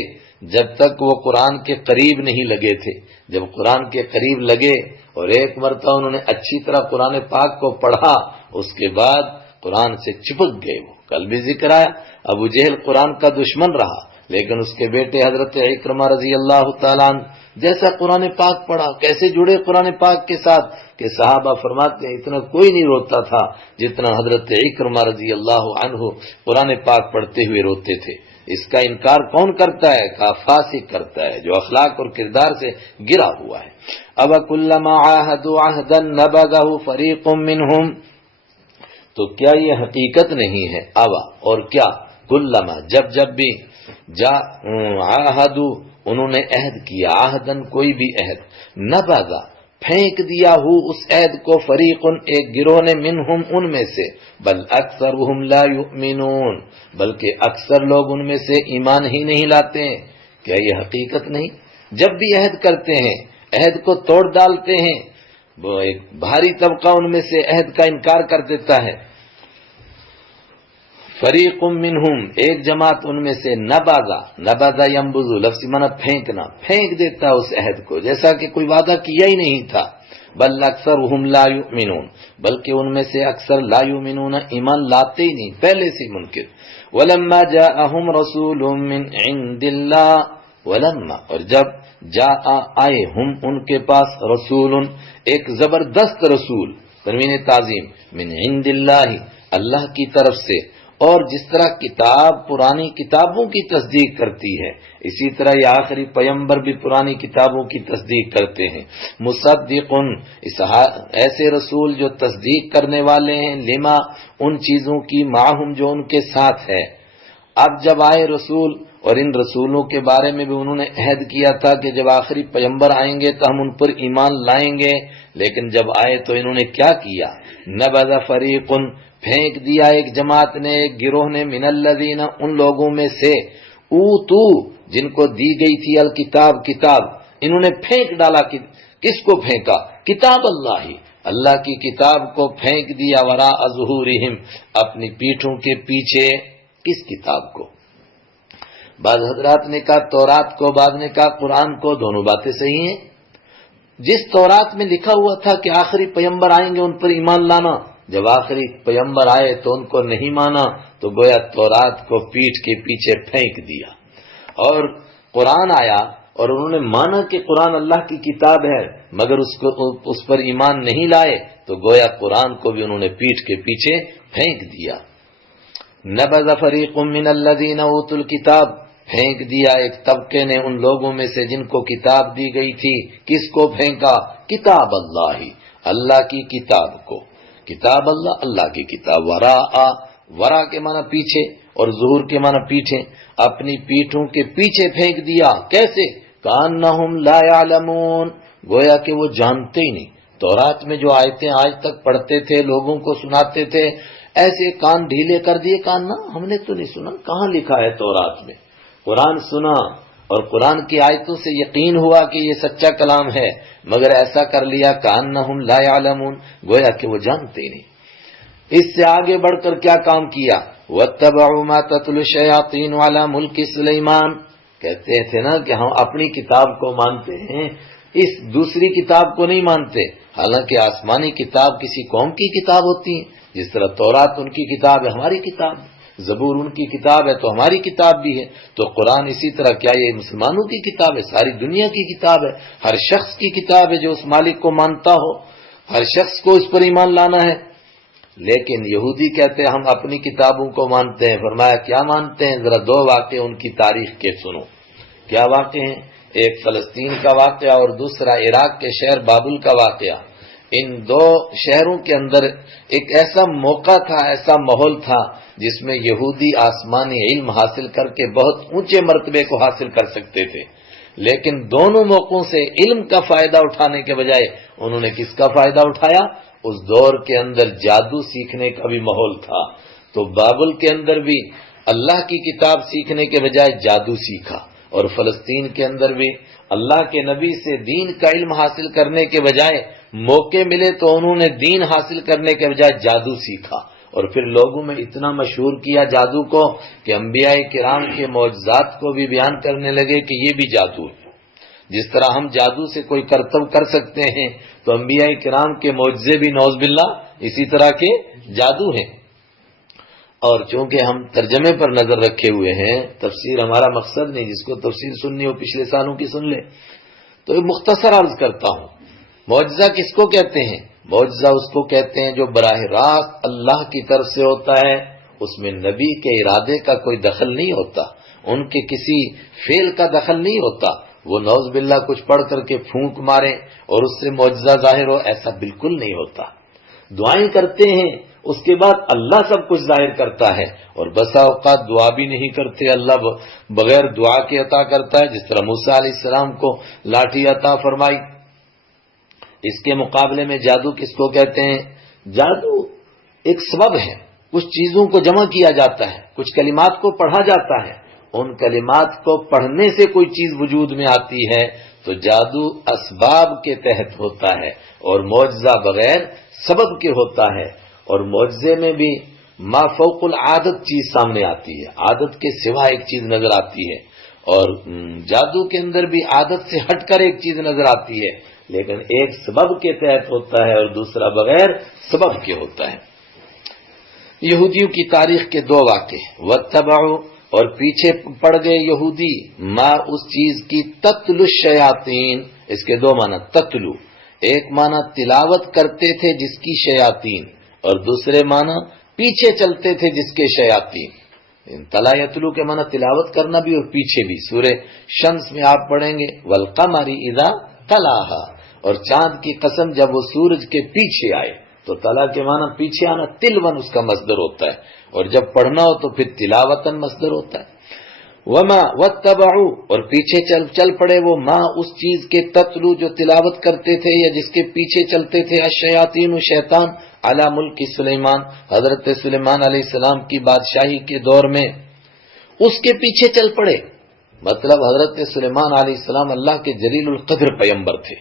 جب تک وہ قرآن کے قریب نہیں لگے تھے۔ جب قرآن کے قریب لگے اور ایک مرتبہ انہوں نے اچھی طرح قرآن پاک کو پڑھا، اس کے بعد قرآن سے چپک گئے۔ وہ کل بھی ذکر آیا، ابو جہل قرآن کا دشمن رہا، لیکن اس کے بیٹے حضرت اکرمہ رضی اللہ تعالیٰ عنہ جیسا قرآن پاک پڑھا، کیسے جڑے قرآن پاک کے ساتھ کہ صحابہ فرماتے ہیں اتنا کوئی نہیں روتا تھا جتنا حضرت اکرمہ رضی اللہ عنہ قرآن پاک پڑھتے ہوئے روتے تھے۔ اس کا انکار کون کرتا ہے؟ فاسق کرتا ہے، جو اخلاق اور کردار سے گرا ہوا ہے۔ اب کلما عاہدوا عہدا نبذہ فریق منہم، تو کیا یہ حقیقت نہیں ہے؟ ابا، اور کیا، کلما، جب بھی، عاہدوا، انہوں نے عہد کیا، عہدن، کوئی بھی عہد، نبذہ، پھینک دیا ہو اس عہد کو، فریقن، ایک گروہ نے، منہم، ان میں سے، بل اکثرہم لا یؤمنون، بلکہ اکثر لوگ ان میں سے ایمان ہی نہیں لاتے ہیں۔ کیا یہ حقیقت نہیں؟ جب بھی عہد کرتے ہیں، عہد کو توڑ ڈالتے ہیں، وہ ایک بھاری طبقہ ان میں سے عہد کا انکار کر دیتا ہے۔ فریق منہم، ایک جماعت ان میں سے، نبذ ینبذ، لفظ معنی پھینکنا، پھینک دیتا اس عہد کو جیسا کہ کوئی وعدہ کیا ہی نہیں تھا۔ بل اکثرہم لا یؤمنون، بلکہ ان میں سے اکثر لا یؤمنون، ایمان لاتے ہی نہیں، پہلے سے منکر۔ ولما جاءہم رسول من عند اللہ، ولما، اور جب آئے ہم، ان کے پاس، رسول، ایک زبردست رسول، تنوین تعظیم، من عند اللہ، اللہ کی طرف سے، اور جس طرح کتاب پرانی کتابوں کی تصدیق کرتی ہے، اسی طرح یہ آخری پیمبر بھی پرانی کتابوں کی تصدیق کرتے ہیں۔ مصدقن، ایسے رسول جو تصدیق کرنے والے ہیں، لما، ان چیزوں کی، معہم، جو ان کے ساتھ ہے۔ اب جب آئے رسول، اور ان رسولوں کے بارے میں بھی انہوں نے عہد کیا تھا کہ جب آخری پیمبر آئیں گے تو ہم ان پر ایمان لائیں گے، لیکن جب آئے تو انہوں نے کیا کیا؟ نبذ فریقن، پھینک دیا ایک جماعت نے، ایک گروہ نے، من الذین، ان لوگوں میں سے، اوتو، جن کو دی گئی تھی الکتاب، کتاب، انہوں نے پھینک ڈالا۔ کس کو پھینکا؟ کتاب اللہ ہی، اللہ کی کتاب کو پھینک دیا وراء ظہورہم، اپنی پیٹھوں کے پیچھے۔ کس کتاب کو؟ بعض حضرات نے کہا تورات کو، بعض نے کہا قرآن کو، دونوں باتیں صحیح ہیں۔ جس تورات میں لکھا ہوا تھا کہ آخری پیغمبر آئیں گے ان پر ایمان لانا، جب آخری پیغمبر آئے تو ان کو نہیں مانا، تو گویا تورات کو پیٹھ کے پیچھے پھینک دیا، اور قرآن آیا اور انہوں نے مانا کہ قرآن اللہ کی کتاب ہے، مگر اس پر ایمان نہیں لائے، تو گویا قرآن کو بھی انہوں نے پیٹھ کے پیچھے پھینک دیا۔ نبذ فریق من الذین اوتوا الکتاب، پھینک دیا ایک طبقے نے ان لوگوں میں سے جن کو کتاب دی گئی تھی۔ کس کو پھینکا؟ کتاب اللہ، اللہ کی کتاب کو۔ کتاب اللہ، اللہ کی کتاب۔ ورا کے معنی پیچھے اور ظہور کے معنی پیٹھیں، اپنی پیٹھوں کے پیچھے پھینک دیا۔ کیسے؟ کانہم لا یعلمون، گویا کہ وہ جانتے ہی نہیں۔ تورات میں جو آیتیں آج تک پڑھتے تھے، لوگوں کو سناتے تھے، ایسے کان ڈھیلے کر دیے، کان نہ ہم نے تو نہیں سنا، کہاں لکھا ہے تورات میں؟ قرآن سنا اور قرآن کی آیتوں سے یقین ہوا کہ یہ سچا کلام ہے، مگر ایسا کر لیا کانہم لا یعلمون، گویا کہ وہ جانتے ہی نہیں۔ اس سے آگے بڑھ کر کیا کام کیا؟ واتبعوا ما تتلو الشیاطین علی ملک سلیمان، کہتے تھے نا کہ ہم اپنی کتاب کو مانتے ہیں، اس دوسری کتاب کو نہیں مانتے، حالانکہ آسمانی کتاب کسی قوم کی کتاب ہوتی ہے، جس طرح تورات ان کی کتاب ہے، ہماری کتاب، زبور ان کی کتاب ہے تو ہماری کتاب بھی ہے، تو قرآن اسی طرح کیا یہ مسلمانوں کی کتاب ہے؟ ساری دنیا کی کتاب ہے، ہر شخص کی کتاب ہے جو اس مالک کو مانتا ہو، ہر شخص کو اس پر ایمان لانا ہے۔ لیکن یہودی کہتے ہیں ہم اپنی کتابوں کو مانتے ہیں۔ فرمایا کیا مانتے ہیں؟ ذرا دو واقعے ان کی تاریخ کے سنو۔ کیا واقعے ہیں؟ ایک فلسطین کا واقعہ اور دوسرا عراق کے شہر بابل کا واقعہ۔ ان دو شہروں کے اندر ایک ایسا موقع تھا، ایسا ماحول تھا جس میں یہودی آسمانی علم حاصل کر کے بہت اونچے مرتبے کو حاصل کر سکتے تھے، لیکن دونوں موقعوں سے علم کا فائدہ اٹھانے کے بجائے انہوں نے کس کا فائدہ اٹھایا؟ اس دور کے اندر جادو سیکھنے کا بھی ماحول تھا، تو بابل کے اندر بھی اللہ کی کتاب سیکھنے کے بجائے جادو سیکھا، اور فلسطین کے اندر بھی اللہ کے نبی سے دین کا علم حاصل کرنے کے بجائے موقع ملے تو انہوں نے دین حاصل کرنے کے بجائے جادو سیکھا، اور پھر لوگوں میں اتنا مشہور کیا جادو کو کہ انبیاء کرام کے معجزات کو بھی بیان کرنے لگے کہ یہ بھی جادو ہے۔ جس طرح ہم جادو سے کوئی کرتب کر سکتے ہیں تو انبیاء کرام کے معجزے بھی نعوذ باللہ اسی طرح کے جادو ہیں۔ اور چونکہ ہم ترجمے پر نظر رکھے ہوئے ہیں، تفسیر ہمارا مقصد نہیں، جس کو تفسیر سننی ہو پچھلے سالوں کی سن لے، تو یہ مختصر عرض کرتا ہوں۔ معجزہ کس کو کہتے ہیں؟ معجزہ اس کو کہتے ہیں جو براہ راست اللہ کی طرف سے ہوتا ہے، اس میں نبی کے ارادے کا کوئی دخل نہیں ہوتا، ان کے کسی فعل کا دخل نہیں ہوتا، وہ نعوذ باللہ کچھ پڑھ کر کے پھونک مارے اور اس سے معجزہ ظاہر ہو، ایسا بالکل نہیں ہوتا۔ دعائیں کرتے ہیں، اس کے بعد اللہ سب کچھ ظاہر کرتا ہے، اور بسا اوقات دعا بھی نہیں کرتے، اللہ بغیر دعا کے عطا کرتا ہے، جس طرح موسیٰ علیہ السلام کو لاٹھی عطا فرمائی۔ اس کے مقابلے میں جادو کس کو کہتے ہیں؟ جادو ایک سبب ہے، کچھ چیزوں کو جمع کیا جاتا ہے، کچھ کلمات کو پڑھا جاتا ہے، ان کلمات کو پڑھنے سے کوئی چیز وجود میں آتی ہے، تو جادو اسباب کے تحت ہوتا ہے، اور معجزہ بغیر سبب کے ہوتا ہے، اور معجزے میں بھی ما فوق العادت چیز سامنے آتی ہے، عادت کے سوا ایک چیز نظر آتی ہے، اور جادو کے اندر بھی عادت سے ہٹ کر ایک چیز نظر آتی ہے، لیکن ایک سبب کے تحت ہوتا ہے اور دوسرا بغیر سبب کے ہوتا ہے۔ یہودیوں کی تاریخ کے دو واقعے، واتبعوا، اور پیچھے پڑ گئے یہودی، ما اس چیز کی تتلو الشیاطین، اس کے دو معنی، تتلو ایک معنی تلاوت کرتے تھے جس کی شیاطین، اور دوسرے معنی پیچھے چلتے تھے جس کے شیاطین۔ تلا یتلو کے معنی تلاوت کرنا بھی اور پیچھے بھی۔ سورہ شمس میں آپ پڑھیں گے والقمر اذا تلاہا، اور چاند کی قسم جب وہ سورج کے پیچھے آئے، تو تلا کے معنی پیچھے آنا، تلون اس کا مصدر ہوتا ہے، اور جب پڑھنا ہو تو پھر تلاوتن مصدر ہوتا ہے۔ وما واتبعوا، اور پیچھے چل پڑے وہ، ما اس چیز کے، تتلو جو تلاوت کرتے تھے یا جس کے پیچھے چلتے تھے، الشیاطین شیطان، علی ملک سلیمان، حضرت سلیمان علیہ السلام کی بادشاہی کے دور میں اس کے پیچھے چل پڑے۔ مطلب حضرت سلیمان علیہ السلام اللہ کے جلیل القدر پیغمبر تھے،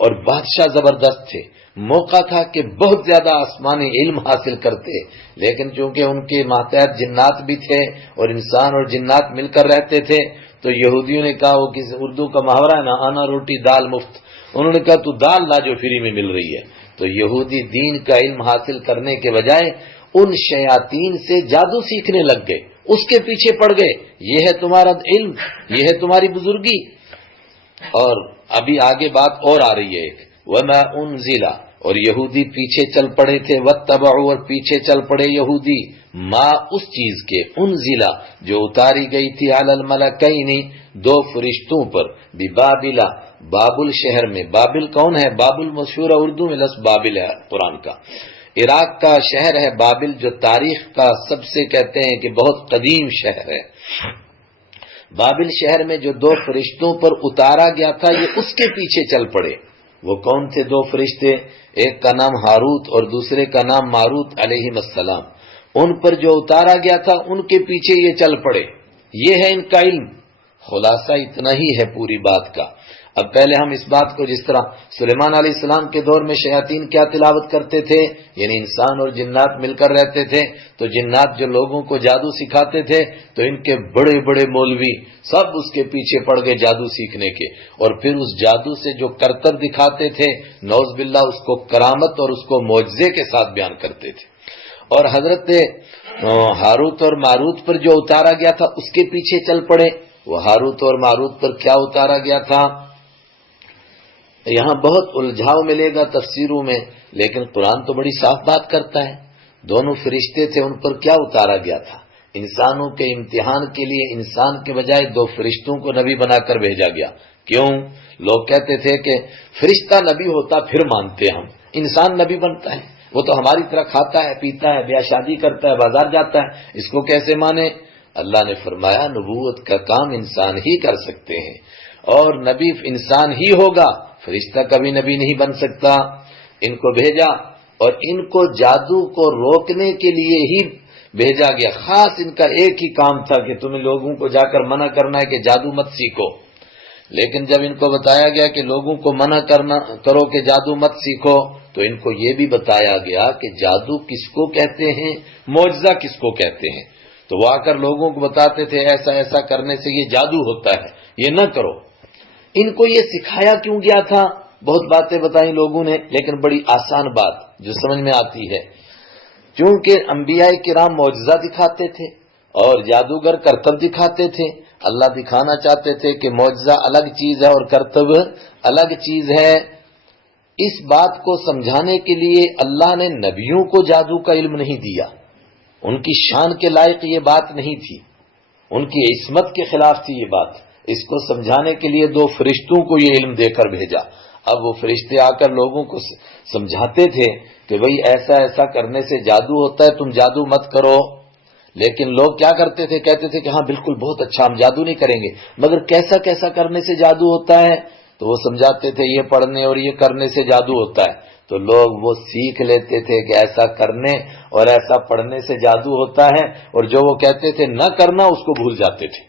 اور بادشاہ زبردست تھے، موقع تھا کہ بہت زیادہ آسمانی علم حاصل کرتے، لیکن چونکہ ان کے ماتحت جنات بھی تھے اور انسان اور جنات مل کر رہتے تھے، تو یہودیوں نے کہا، وہ کسی اردو کا محاورہ ہے نا، آنا روٹی دال مفت، انہوں نے کہا تو دال لا جو فری میں مل رہی ہے۔ تو یہودی دین کا علم حاصل کرنے کے بجائے ان شیاطین سے جادو سیکھنے لگ گئے، اس کے پیچھے پڑ گئے، یہ ہے تمہارا علم، یہ ہے تمہاری بزرگی۔ اور ابھی آگے بات اور آ رہی ہے ایک، وَمَا أُنزِلَ، اور یہودی پیچھے چل پڑے تھے، وَاتَّبَعُوا، اور پیچھے چل پڑے یہودی، ما اس چیز کے، انزل جو اتاری گئی تھی، علی الملکین دو فرشتوں پر، ببابل بابل شہر میں۔ بابل کون ہے؟ بابل مشہور اردو میں لفظ بابل ہے قرآن کا، عراق کا شہر ہے بابل، جو تاریخ کا سب سے کہتے ہیں کہ بہت قدیم شہر ہے۔ بابل شہر میں جو دو فرشتوں پر اتارا گیا تھا، یہ اس کے پیچھے چل پڑے۔ وہ کون تھے دو فرشتے؟ ایک کا نام ہاروت اور دوسرے کا نام ماروت علیہ السلام۔ ان پر جو اتارا گیا تھا ان کے پیچھے یہ چل پڑے، یہ ہے ان کا علم۔ خلاصہ اتنا ہی ہے پوری بات کا۔ اب پہلے ہم اس بات کو، جس طرح سلیمان علیہ السلام کے دور میں شیاطین کیا تلاوت کرتے تھے، یعنی انسان اور جنات مل کر رہتے تھے، تو جنات جو لوگوں کو جادو سکھاتے تھے، تو ان کے بڑے بڑے مولوی سب اس کے پیچھے پڑ گئے جادو سیکھنے کے، اور پھر اس جادو سے جو کرتب دکھاتے تھے، نعوذ باللہ، اس کو کرامت اور اس کو معجزے کے ساتھ بیان کرتے تھے۔ اور حضرت ہاروت اور ماروت پر جو اتارا گیا تھا اس کے پیچھے چل پڑے۔ وہ ہاروت اور ماروت پر کیا اتارا گیا تھا؟ یہاں بہت الجھاؤ ملے گا تفسیروں میں، لیکن قرآن تو بڑی صاف بات کرتا ہے۔ دونوں فرشتے تھے، ان پر کیا اتارا گیا تھا؟ انسانوں کے امتحان کے لیے انسان کے بجائے دو فرشتوں کو نبی بنا کر بھیجا گیا۔ کیوں؟ لوگ کہتے تھے کہ فرشتہ نبی ہوتا پھر مانتے ہم، انسان نبی بنتا ہے، وہ تو ہماری طرح کھاتا ہے، پیتا ہے، بیاہ شادی کرتا ہے، بازار جاتا ہے، اس کو کیسے مانے؟ اللہ نے فرمایا نبوت کا کام انسان ہی کر سکتے ہیں، اور نبی انسان ہی ہوگا، فرشتہ کبھی نبی نہیں بن سکتا۔ ان کو بھیجا، اور ان کو جادو کو روکنے کے لیے ہی بھیجا گیا۔ خاص ان کا ایک ہی کام تھا کہ تمہیں لوگوں کو جا کر منع کرنا ہے کہ جادو مت سیکھو۔ لیکن جب ان کو بتایا گیا کہ لوگوں کو منع کرو کہ جادو مت سیکھو، تو ان کو یہ بھی بتایا گیا کہ جادو کس کو کہتے ہیں، معجزہ کس کو کہتے ہیں۔ تو وہ آ کر لوگوں کو بتاتے تھے ایسا ایسا کرنے سے یہ جادو ہوتا ہے، یہ نہ کرو۔ ان کو یہ سکھایا کیوں گیا تھا؟ بہت باتیں بتائیں لوگوں نے، لیکن بڑی آسان بات جو سمجھ میں آتی ہے، چونکہ انبیاء کرام معجزہ دکھاتے تھے اور جادوگر کرتب دکھاتے تھے۔ اللہ دکھانا چاہتے تھے کہ معجزہ الگ چیز ہے اور کرتب الگ چیز ہے۔ اس بات کو سمجھانے کے لیے اللہ نے نبیوں کو جادو کا علم نہیں دیا، ان کی شان کے لائق یہ بات نہیں تھی، ان کی عصمت کے خلاف تھی یہ بات۔ اس کو سمجھانے کے لیے دو فرشتوں کو یہ علم دے کر بھیجا۔ اب وہ فرشتے آ کر لوگوں کو سمجھاتے تھے کہ بھئی ایسا ایسا کرنے سے جادو ہوتا ہے، تم جادو مت کرو۔ لیکن لوگ کیا کرتے تھے؟ کہتے تھے کہ ہاں بالکل بہت اچھا، ہم جادو نہیں کریں گے، مگر کیسا کیسا کرنے سے جادو ہوتا ہے؟ تو وہ سمجھاتے تھے یہ پڑھنے اور یہ کرنے سے جادو ہوتا ہے۔ تو لوگ وہ سیکھ لیتے تھے کہ ایسا کرنے اور ایسا پڑھنے سے جادو ہوتا ہے، اور جو وہ کہتے تھے نہ کرنا اس کو بھول جاتے تھے۔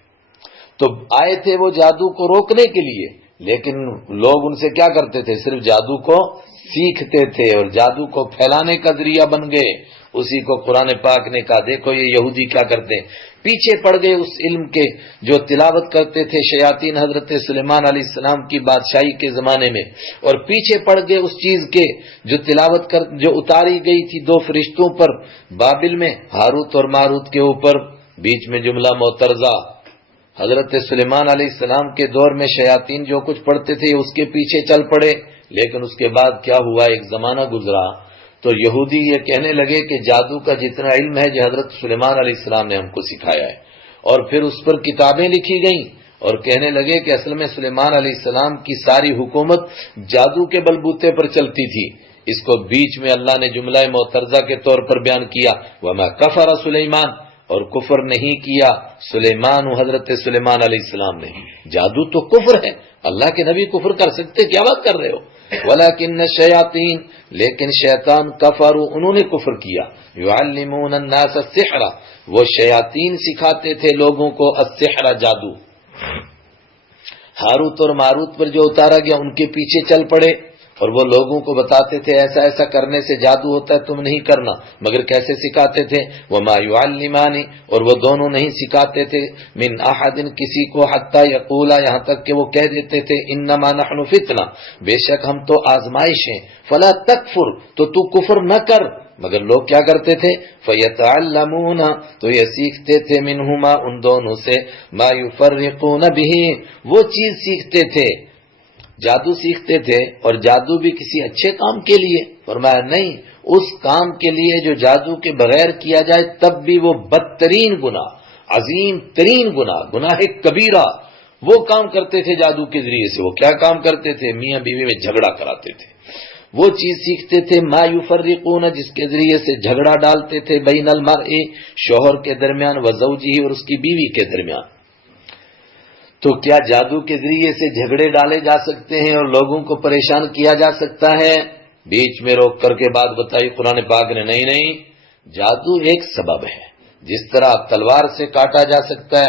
تو آئے تھے وہ جادو کو روکنے کے لیے، لیکن لوگ ان سے کیا کرتے تھے؟ صرف جادو کو سیکھتے تھے اور جادو کو پھیلانے کا ذریعہ بن گئے۔ اسی کو قرآن پاک نے کہا دیکھو یہ یہودی کیا کرتے ہیں، پیچھے پڑ گئے اس علم کے جو تلاوت کرتے تھے شیاطین حضرت سلیمان علیہ السلام کی بادشاہی کے زمانے میں، اور پیچھے پڑ گئے اس چیز کے جو تلاوت جو اتاری گئی تھی دو فرشتوں پر بابل میں، ہاروت اور ماروت کے اوپر۔ بیچ میں جملہ معترضہ، حضرت سلیمان علیہ السلام کے دور میں شیاطین جو کچھ پڑھتے تھے اس کے پیچھے چل پڑے، لیکن اس کے بعد کیا ہوا؟ ایک زمانہ گزرا تو یہودی یہ کہنے لگے کہ جادو کا جتنا علم ہے جو حضرت سلیمان علیہ السلام نے ہم کو سکھایا ہے، اور پھر اس پر کتابیں لکھی گئیں، اور کہنے لگے کہ اصل میں سلیمان علیہ السلام کی ساری حکومت جادو کے بلبوتے پر چلتی تھی۔ اس کو بیچ میں اللہ نے جملہ معترضہ کے طور پر بیان کیا، وَمَا كَفَرَ سُلَيْمَانَ، اور کفر نہیں کیا سلیمان و حضرت سلیمان علیہ السلام نے۔ جادو تو کفر ہے، اللہ کے نبی کفر کر سکتے؟ کیا بات کر رہے ہو؟ وَلَكِنَّ الشَّيَاطِينَ، لیکن شیطان کفروا، انہوں نے کفر کیا، يُعَلِّمُونَ النَّاسَ السِّحْرَ، وہ شیاطین سکھاتے تھے لوگوں کو السحر، جادو۔ ہاروت اور ماروت پر جو اتارا گیا ان کے پیچھے چل پڑے، اور وہ لوگوں کو بتاتے تھے ایسا ایسا کرنے سے جادو ہوتا ہے، تم نہیں کرنا، مگر کیسے سکھاتے تھے؟ وَمَا يُعَلِّمَانِ، اور وہ دونوں نہیں سکھاتے تھے، من احد، کسی کو، حتی یقولا، یہاں تک کہ وہ کہہ دیتے تھے، انما نحن فتنہ، بے شک ہم تو آزمائش ہیں، فلا تکفر، تو تو کفر نہ کر، مگر لوگ کیا کرتے تھے؟ فَيَتَعَلَّمُونَ، تو یہ سیکھتے تھے، منہما، ان دونوں سے، ما يُفَرِّقُونَ بِهِ، وہ چیز سیکھتے تھے، جادو سیکھتے تھے، اور جادو بھی کسی اچھے کام کے لیے؟ فرمایا نہیں، اس کام کے لیے جو جادو کے بغیر کیا جائے تب بھی وہ بدترین گناہ، عظیم ترین گناہ، گناہ کبیرہ، وہ کام کرتے تھے جادو کے ذریعے سے۔ وہ کیا کام کرتے تھے؟ میاں بیوی میں جھگڑا کراتے تھے، وہ چیز سیکھتے تھے، ما یفرقون، جس کے ذریعے سے جھگڑا ڈالتے تھے، بین المرء، شوہر کے درمیان، وزوجہ، اور اس کی بیوی کے درمیان۔ تو کیا جادو کے ذریعے سے جھگڑے ڈالے جا سکتے ہیں اور لوگوں کو پریشان کیا جا سکتا ہے؟ بیچ میں روک کر کے بات بتائی قرآن پاک نے، نہیں، جادو ایک سبب ہے، جس طرح تلوار سے کاٹا جا سکتا ہے